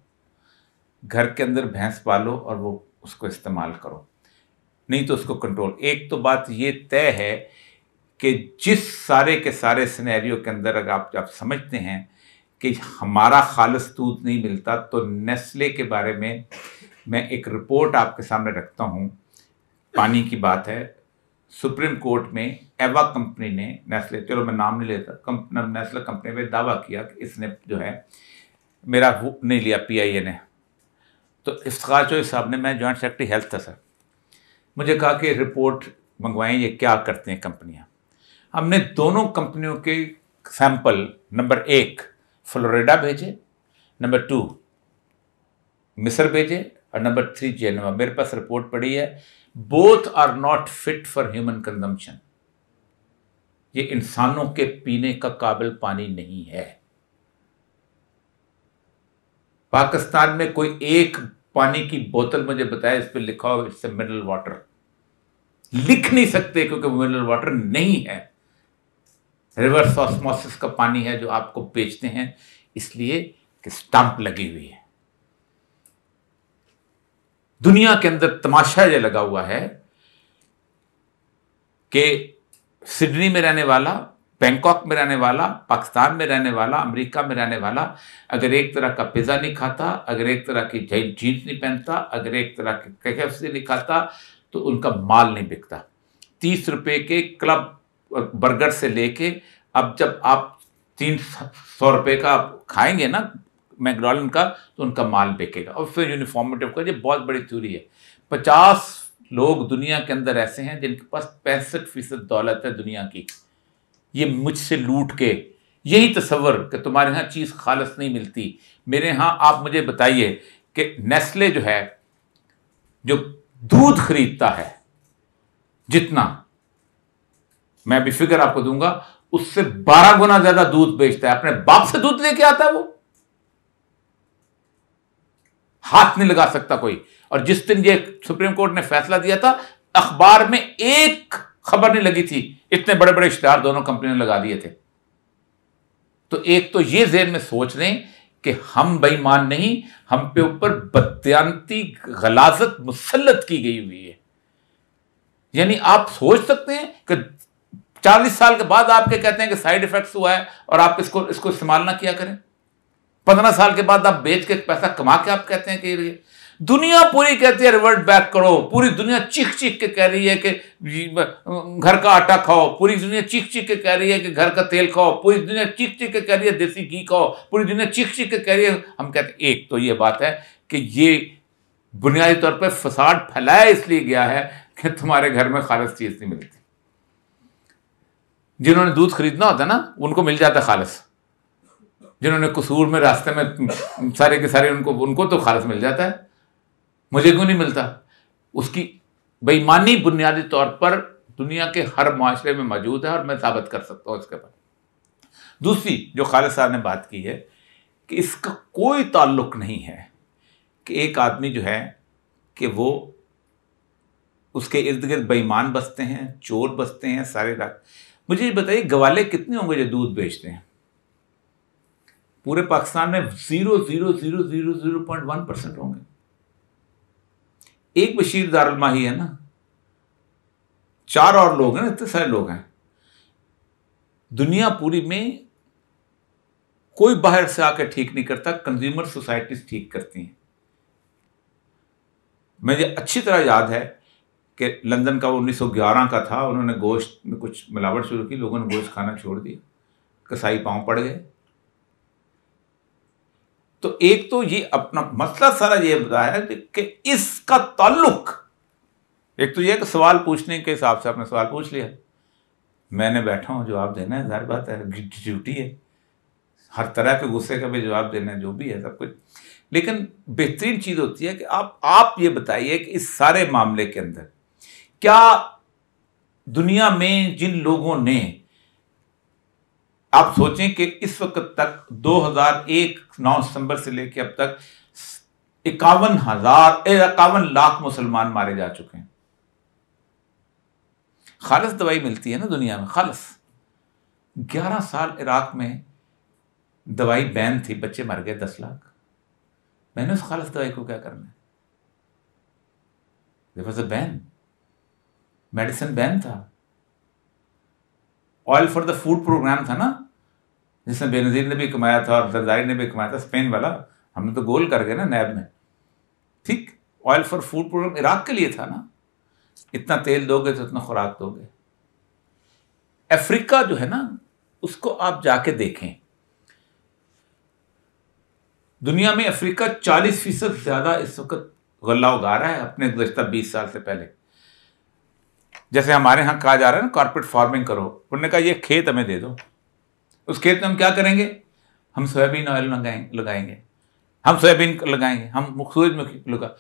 घर के अंदर भैंस पालो और वो उसको इस्तेमाल करो, नहीं तो उसको कंट्रोल। एक तो बात ये तय है कि जिस सारे के सारे सिनेरियो के अंदर अगर आप समझते हैं कि हमारा खालिस दूध नहीं मिलता, तो नेस्ले के बारे में मैं एक रिपोर्ट आपके सामने रखता हूँ। पानी की बात है, सुप्रीम कोर्ट में एवा कंपनी ने, नेस्ले, चलो मैं नाम नहीं लेता, नेस्ले कंपनी में दावा किया कि इसने जो है, मेरा नहीं लिया PIA ने, तो इफ्तिखार चौधरी साहब ने, मैं जॉइंट सेक्रेटरी हेल्थ था सर, मुझे कहा कि रिपोर्ट मंगवाएं ये क्या करते हैं कंपनियां। हमने दोनों कंपनियों के सैंपल, नंबर 1 फ्लोरिडा भेजे, नंबर 2 मिस्र भेजे, और नंबर 3 जेनेवा। मेरे पास रिपोर्ट पड़ी है, both are not fit for human consumption. ये इंसानों के पीने का काबिल पानी नहीं है। पाकिस्तान में कोई एक पानी की बोतल मुझे बताया इस पे लिखा हो इट्स मिनरल वाटर, लिख नहीं सकते क्योंकि मिनरल वाटर नहीं है, रिवर्स ऑस्मोसिस का पानी है जो आपको बेचते हैं इसलिए कि स्टैंप लगी हुई है। दुनिया के अंदर तमाशा ये लगा हुआ है कि सिडनी में रहने वाला, बैंकॉक में रहने वाला, पाकिस्तान में रहने वाला, अमेरिका में रहने वाला, अगर एक तरह का पिज़्ज़ा नहीं खाता, अगर एक तरह की जीन्स नहीं पहनता, अगर एक तरह के KFC नहीं खाता, तो उनका माल नहीं बिकता। 30 रुपए के क्लब बर्गर से लेके अब जब आप 300 रुपए का खाएंगे ना मैकडॉनल्ड का तो उनका माल बिकेगा और फिर यूनिफॉर्मिटी का। ये बहुत बड़ी थ्योरी है। 50 लोग दुनिया के अंदर ऐसे हैं जिनके पास 65% दौलत है दुनिया की, ये मुझसे लूट के, यही तस्वर कि तुम्हारे यहाँ चीज़ खालस नहीं मिलती, मेरे यहाँ आप मुझे बताइए कि नेस्ले जो है, जो दूध खरीदता है जितना, मैं भी फिगर आपको दूंगा, उससे 12 गुना ज्यादा दूध बेचता है, अपने बाप से दूध लेके आता है, वो हाथ नहीं लगा सकता कोई। और जिस दिन ये सुप्रीम कोर्ट ने फैसला दिया था, अखबार में एक खबर नहीं लगी थी, इतने बड़े बड़े इश्तिहार दोनों कंपनियों ने लगा दिए थे। तो एक तो ये ज़हन में सोच लें कि हम बेईमान नहीं, हम पे ऊपर बदयांती गलाजत मुसल्लत की गई हुई है। यानी आप सोच सकते हैं कि 40 साल के बाद आपके कहते हैं कि साइड इफेक्ट्स हुआ है और आप इसको इस्तेमाल ना किया करें। 15 साल के बाद आप बेच के पैसा कमा के आप कहते हैं कि ये दुनिया पूरी कहती है रिवर्ट बैक करो, पूरी दुनिया चीख चीख के कह रही है कि घर का आटा खाओ, पूरी दुनिया चीख चीख के कह रही है कि घर का तेल खाओ, पूरी दुनिया चीख चीख के कह रही है देसी घी खाओ, पूरी दुनिया चीख चीख के कह रही है। हम कहते हैं एक तो ये बात है कि ये बुनियादी तौर पर फसाद फैलाया इसलिए गया है कि तुम्हारे घर में खालिस चीज नहीं मिलती। जिन्होंने दूध खरीदना होता है ना, उनको मिल जाता है खालिस। जिन्होंने कसूर में रास्ते में सारे के सारे, उनको तो खालिस मिल जाता है, मुझे क्यों नहीं मिलता? उसकी बेईमानी बुनियादी तौर पर दुनिया के हर माशरे में मौजूद है और मैं साबित कर सकता हूं इसके बाद। दूसरी जो खालिद साहब ने बात की है कि इसका कोई ताल्लुक नहीं है कि एक आदमी जो है कि वो उसके इर्द गिर्द बेईमान बसते हैं, चोर बसते हैं सारे रात। मुझे ये बताइए गवाले कितने होंगे जो दूध बेचते हैं? पूरे पाकिस्तान में 0.00001% होंगे। एक बशीर दारुल माही है ना, 4 और लोग हैं, इतने सारे लोग हैं। दुनिया पूरी में कोई बाहर से आकर ठीक नहीं करता, कंज्यूमर सोसाइटीज ठीक करती हैं। मुझे अच्छी तरह याद है कि लंदन का 1911 का था, उन्होंने गोश्त में कुछ मिलावट शुरू की, लोगों ने गोश्त खाना छोड़ दिया, कसाई पांव पड़ गए। तो एक तो ये अपना मसला सारा ये बताया कि इसका ताल्लुक, एक तो ये कि सवाल पूछने के हिसाब से आपने सवाल पूछ लिया, मैंने बैठा हूं जवाब देना है, जाहिर बात है ड्यूटी है, हर तरह के गुस्से का भी जवाब देना है, जो भी है सब कुछ। लेकिन बेहतरीन चीज होती है कि आप ये बताइए कि इस सारे मामले के अंदर क्या दुनिया में जिन लोगों ने, आप सोचें कि इस वक्त तक 2001 9 सितंबर से लेकर अब तक 51 लाख मुसलमान मारे जा चुके हैं। खालिस दवाई मिलती है ना दुनिया में, खालिस। 11 साल इराक में दवाई बैन थी, बच्चे मर गए 10 लाख। मैंने उस खालिस दवाई को क्या करना है? There was a ban, medicine ban था। Oil for the food program था ना, जिसमें बेनजीर ने भी कमाया था और जरदारी ने भी कमाया था, स्पेन वाला। हमने तो गोल कर गए ना नैब में, ठीक। Oil for food program Iraq के लिए था ना, इतना तेल दोगे तो इतना खुराक दोगे। अफ्रीका जो है ना, उसको आप जाके देखें, दुनिया में अफ्रीका 40% ज्यादा इस वक्त गल्ला उगा रहा है अपने गुज़श्ता 20 साल से पहले। जैसे हमारे यहाँ कहा जा रहा है ना कॉर्पोरेट फार्मिंग करो, उन्होंने कहा ये खेत हमें दे दो, उस खेत में हम क्या करेंगे? हम सोयाबीन ऑयल लगाएंगे, हम सोयाबीन लगाएंगे, हम सूरजमुखी लगा।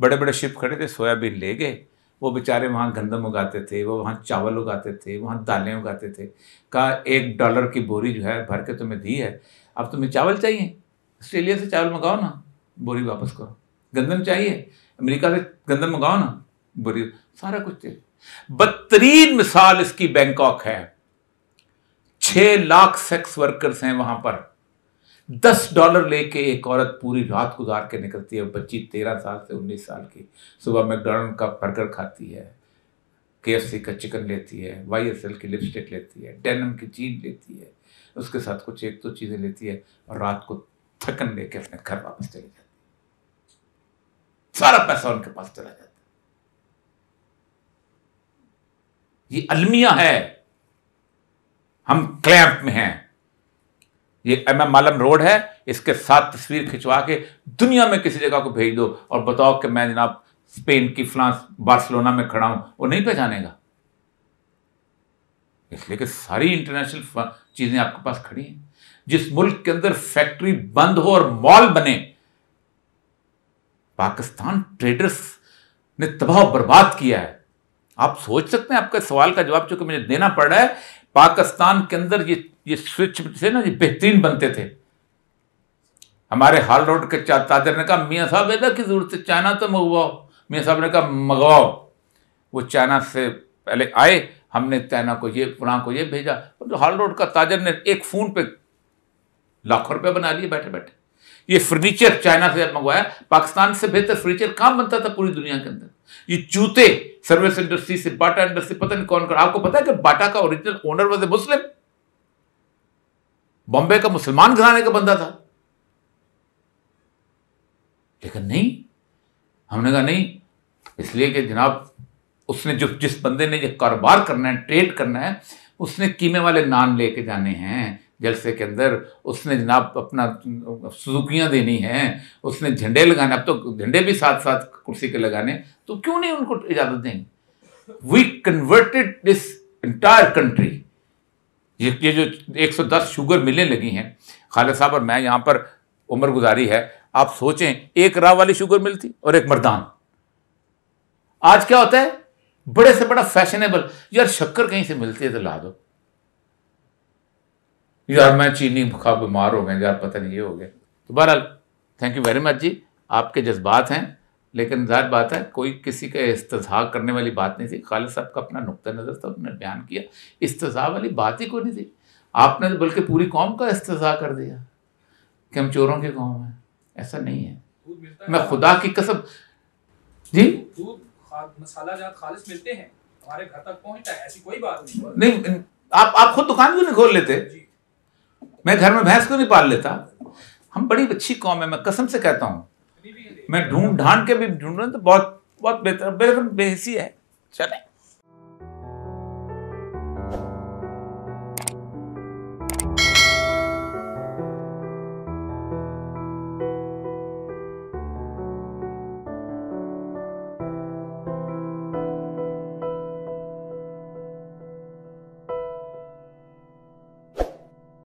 बड़े बड़े शिप खड़े थे, सोयाबीन ले गए, वो बेचारे वहाँ गंदम उगाते थे, वो वहाँ चावल उगाते थे, वहाँ दालें उगाते थे। कहा $1 की बोरी जो है भर के तुम्हें दी है, अब तुम्हें चावल चाहिए, ऑस्ट्रेलिया से चावल मंगाओ ना, बोरी वापस करो। गंदम चाहिए, अमेरिका से गंदम मंगाओ ना, बोरी, सारा कुछ चाहिए। बदतरीन मिसाल इसकी बैंकॉक है। 6 लाख सेक्स वर्कर्स हैं वहां पर। $10 लेके एक औरत पूरी रात गुजार के निकलती है। बच्ची 13 साल से 19 साल की, सुबह मैकडॉनल्ड का बर्गर खाती है, KFC का चिकन लेती है, YSL की लिपस्टिक लेती है, डेनिम की जीन लेती है, उसके साथ कुछ एक दो चीजें लेती है और रात को थकन लेके अपने घर वापस चली जाती है। सारा पैसा उनके पास चला जाता है। ये अलमिया है, हम क्लैंप में हैं। ये MM मालम रोड है, इसके साथ तस्वीर खिंचवा के दुनिया में किसी जगह को भेज दो और बताओ कि मैं जनाब स्पेन की फ्रांस बार्सिलोना में खड़ा हूं, वो नहीं पहचानेगा। इसलिए कि सारी इंटरनेशनल चीजें आपके पास खड़ी हैं। जिस मुल्क के अंदर फैक्ट्री बंद हो और मॉल बने, पाकिस्तान ट्रेडर्स ने तबाह बर्बाद किया है। आप सोच सकते हैं, आपके सवाल का जवाब चूंकि मुझे देना पड़ रहा है, पाकिस्तान के अंदर ये स्विच थे ना, ये बेहतरीन बनते थे। हमारे हाल रोड के ताजर ने कहा मियाँ साहब ऐसा की जरूरत है, चाइना तो मंगवाओ। मियाँ साहब ने कहा मंगवाओ। वो चाइना से पहले आए, हमने चाइना को ये फलां को ये भेजा। तो हाल रोड का ताजर ने एक फोन पे लाखों रुपए बना लिए बैठे बैठे। ये फर्नीचर चाइना से मंगवाया, पाकिस्तान से बेहतर फर्नीचर कहां बनता था पूरी दुनिया के अंदर। ये जूते सर्विस इंडस्ट्री से, बाटा इंडस्ट्री, पता नहीं कौन कर। आपको पता है कि बाटा का ओरिजिनल ओनर वाज ए मुस्लिम, बॉम्बे का मुसलमान घराने का बंदा था। लेकिन नहीं, हमने कहा नहीं, इसलिए कि जनाब उसने जिस बंदे ने ये कारोबार करना है, ट्रेड करना है, उसने कीमे वाले नान लेके जाने हैं जलसे के अंदर, उसने जनाब अपना सुजुकियाँ देनी हैं, उसने झंडे लगाने, अब तो झंडे भी साथ साथ कुर्सी के लगाने, तो क्यों नहीं उनको इजाज़त देंगे। We converted this entire country. ये जो 110 शुगर मिलें लगी हैं, खालिद साहब और मैं यहाँ पर उम्र गुजारी है, आप सोचें एक राह वाली शुगर मिल थी और एक मर्दान। आज क्या होता है, बड़े से बड़ा फैशनेबल, यार शक्कर कहीं से मिलती है तो ला दो, यार मैं चीनी खा बीमार हो गए, यार पता नहीं ये हो गया। तो बहरहाल थैंक यू वेरी मच जी, आपके जज्बात हैं, लेकिन ज़ाहिर बात है कोई किसी का इस्तिज़ा करने वाली बात नहीं थी। खालिद साहब का अपना नुक्ता नज़र था, उन्होंने बयान किया, इस्तिज़ा वाली बात ही कोई नहीं थी। आपने तो बल्कि पूरी कौम का इस्तिज़ा कर दिया कि हम चोरों की कौम है। ऐसा नहीं है, मैं खुदा की कसम जी, मसालाजात खालिस मिलते हैं, हमारे घर तक पहुंचता है, ऐसी कोई बात नहीं। आप खुद दुकान क्यों नहीं खोल लेते? मैं घर में भैंस क्यों नहीं पाल लेता? हम बड़ी अच्छी कौम है, मैं कसम से कहता हूँ। मैं ढूंढ ढांड के भी ढूंढ रहा हूँ तो बहुत बहुत बेहतर बेहिसी है। चले।